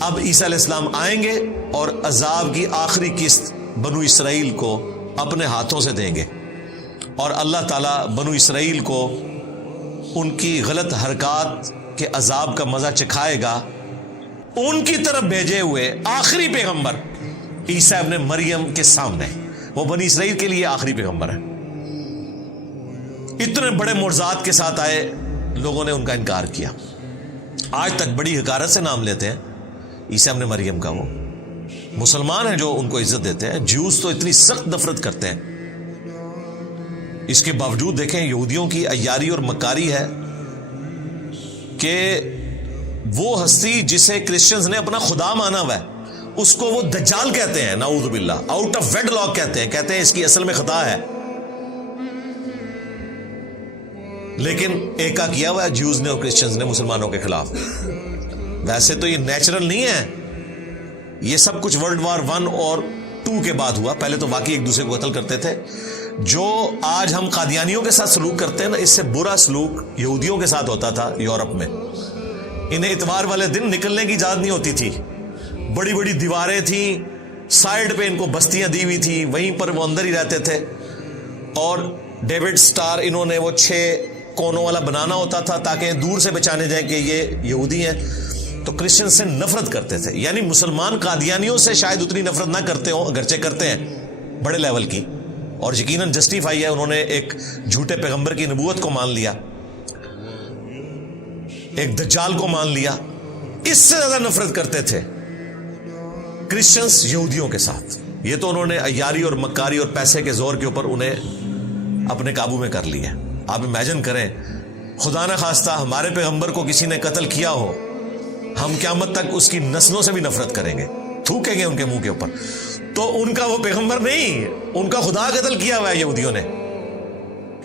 اب عیسیٰ علیہ السلام آئیں گے اور عذاب کی آخری قسط بنو اسرائیل کو اپنے ہاتھوں سے دیں گے، اور اللہ تعالیٰ بنو اسرائیل کو ان کی غلط حرکات کے عذاب کا مزہ چکھائے گا، ان کی طرف بھیجے ہوئے آخری پیغمبر عیسیٰ ابن مریم کے سامنے۔ وہ بنی اسرائیل کے لیے آخری پیغمبر ہے۔ اتنے بڑے معجزات کے ساتھ آئے، لوگوں نے ان کا انکار کیا۔ آج تک بڑی حقارت سے نام لیتے ہیں عیسیٰ ابن مریم کا۔ وہ مسلمان ہیں جو ان کو عزت دیتے ہیں، جیوز تو اتنی سخت نفرت کرتے ہیں۔ اس کے باوجود دیکھیں یہودیوں کی عیاری اور مکاری ہے کہ وہ ہستی جسے کرسچنز نے اپنا خدا مانا ہوا ہے اس کو وہ دجال کہتے ہیں، نعوذ باللہ، آؤٹ آف ویڈ لاک کہتے ہیں اس کی اصل میں خطا ہے، لیکن ایکا کیا ہوا ہے جیوز نے اور کرسچنز نے مسلمانوں کے خلاف۔ ویسے تو یہ نیچرل نہیں ہے، یہ سب کچھ ورلڈ وار 1 اور 2 کے بعد ہوا۔ پہلے تو واقعی ایک دوسرے کو قتل کرتے تھے۔ جو آج ہم قادیانیوں کے ساتھ سلوک کرتے ہیں نا، اس سے برا سلوک یہودیوں کے ساتھ ہوتا تھا یورپ میں۔ انہیں اتوار والے دن نکلنے کی اجازت نہیں ہوتی تھی، بڑی بڑی دیواریں تھیں، سائیڈ پہ ان کو بستیاں دی ہوئی تھی، وہیں پر وہ اندر ہی رہتے تھے، اور ڈیوڈ سٹار انہوں نے وہ 6 کونوں والا بنانا ہوتا تھا تاکہ دور سے پہچانے جائیں کہ یہ یہودی ہیں۔ تو کرسچن سے نفرت کرتے تھے، یعنی مسلمان قادیانیوں سے شاید اتنی نفرت نہ کرتے ہوں، اگرچہ کرتے ہیں بڑے لیول کی، اور یقیناً جسٹیفائی ہے، انہوں نے ایک جھوٹے پیغمبر کی نبوت کو مان لیا، ایک دجال کو مان لیا۔ اس سے زیادہ نفرت کرتے تھے کرسچنز یہودیوں کے ساتھ۔ یہ تو انہوں نے عیاری اور مکاری اور پیسے کے زور کے اوپر انہیں اپنے قابو میں کر لیا۔ آپ امیجن کریں، خدا نہ خواستہ ہمارے پیغمبر کو کسی نے قتل کیا ہو، ہم قیامت تک اس کی نسلوں سے بھی نفرت کریں گے، تھوکیں گے ان کے منہ کے اوپر۔ تو ان کا وہ پیغمبر نہیں، ان کا خدا قتل کیا ہوا ہے یہودیوں نے۔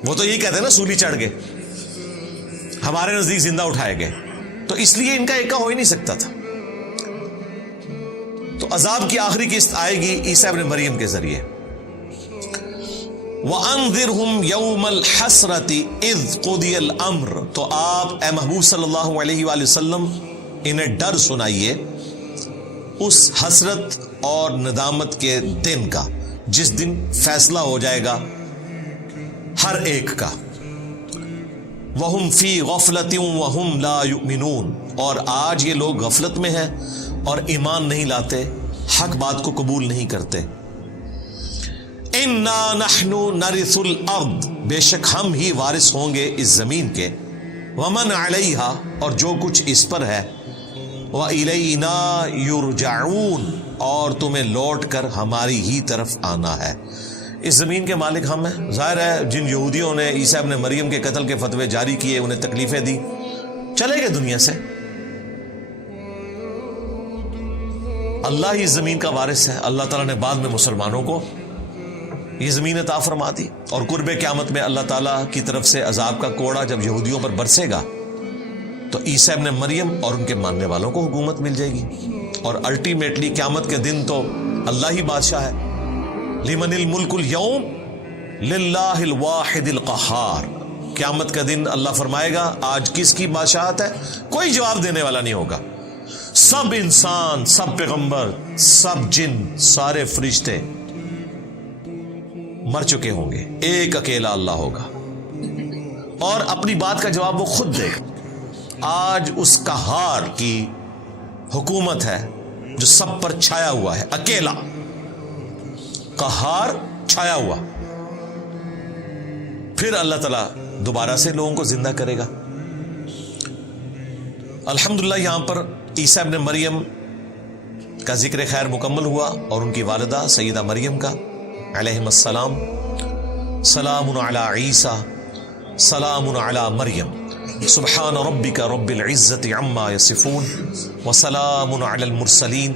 وہ تو یہی کہتے ہیں نا، سولی چڑھ گئے، ہمارے نزدیک زندہ اٹھائے گئے، تو اس لیے ان کا ایکا ہو ہی نہیں سکتا تھا۔ تو عذاب کی آخری قسط آئے گی عیسیٰ ابن مریم کے ذریعے۔ وَأَنذِرْهُمْ يَوْمَ الْحَسْرَةِ إِذْ قُضِيَ الْأَمْرُ، تو آپ اے محبوب صلی اللہ علیہ وآلہ وسلم انہیں ڈر سنائیے اس حسرت اور ندامت کے دن کا جس دن فیصلہ ہو جائے گا ہر ایک کا۔ وَهُمْ فِي غَفْلَةٍ وَهُمْ لَا يُؤْمِنُونَ، اور آج یہ لوگ غفلت میں ہیں اور ایمان نہیں لاتے، حق بات کو قبول نہیں کرتے۔ اِنَّا نَحْنُ نَرِثُ الْأَرْضَ، بے شک ہم ہی وارث ہوں گے اس زمین کے، وَمَنْ عَلَيْهَا، اور جو کچھ اس پر ہے، وَإِلَيْنَا يُرْجَعُونَ، اور تمہیں لوٹ کر ہماری ہی طرف آنا ہے۔ اس زمین کے مالک ہم ہیں۔ ظاہر ہے جن یہودیوں نے عیسیٰ ابن مریم کے قتل کے فتوے جاری کیے، انہیں تکلیفیں دی، چلے گئے دنیا سے۔ اللہ ہی زمین کا وارث ہے۔ اللہ تعالیٰ نے بعد میں مسلمانوں کو یہ زمین عطا فرما دی، اور قرب قیامت میں اللہ تعالیٰ کی طرف سے عذاب کا کوڑا جب یہودیوں پر برسے گا تو عیسیٰ ابن مریم اور ان کے ماننے والوں کو حکومت مل جائے گی۔ اور الٹیمیٹلی قیامت کے دن تو اللہ ہی بادشاہ ہے. لمن الملک اليوم للہ الواحد القہار. قیامت کا دن اللہ فرمائے گا آج کس کی بادشاہت ہے؟ کوئی جواب دینے والا نہیں ہوگا. سب انسان، سب پیغمبر، سب جن، سارے فرشتے مر چکے ہوں گے، ایک اکیلا اللہ ہوگا اور اپنی بات کا جواب وہ خود دے گا. آج اس قہار کی حکومت ہے جو سب پر چھایا ہوا ہے، اکیلا قہار چھایا ہوا. پھر اللہ تعالیٰ دوبارہ سے لوگوں کو زندہ کرے گا. الحمدللہ یہاں پر عیسیٰ ابن مریم کا ذکر خیر مکمل ہوا اور ان کی والدہ سیدہ مریم کا علیہم السلام. سلام علی عیسیٰ سلام علی مریم سبحان ربک رب العزت عما یصفون وسلام علی المرسلین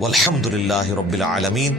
والحمد للہ رب العالمین.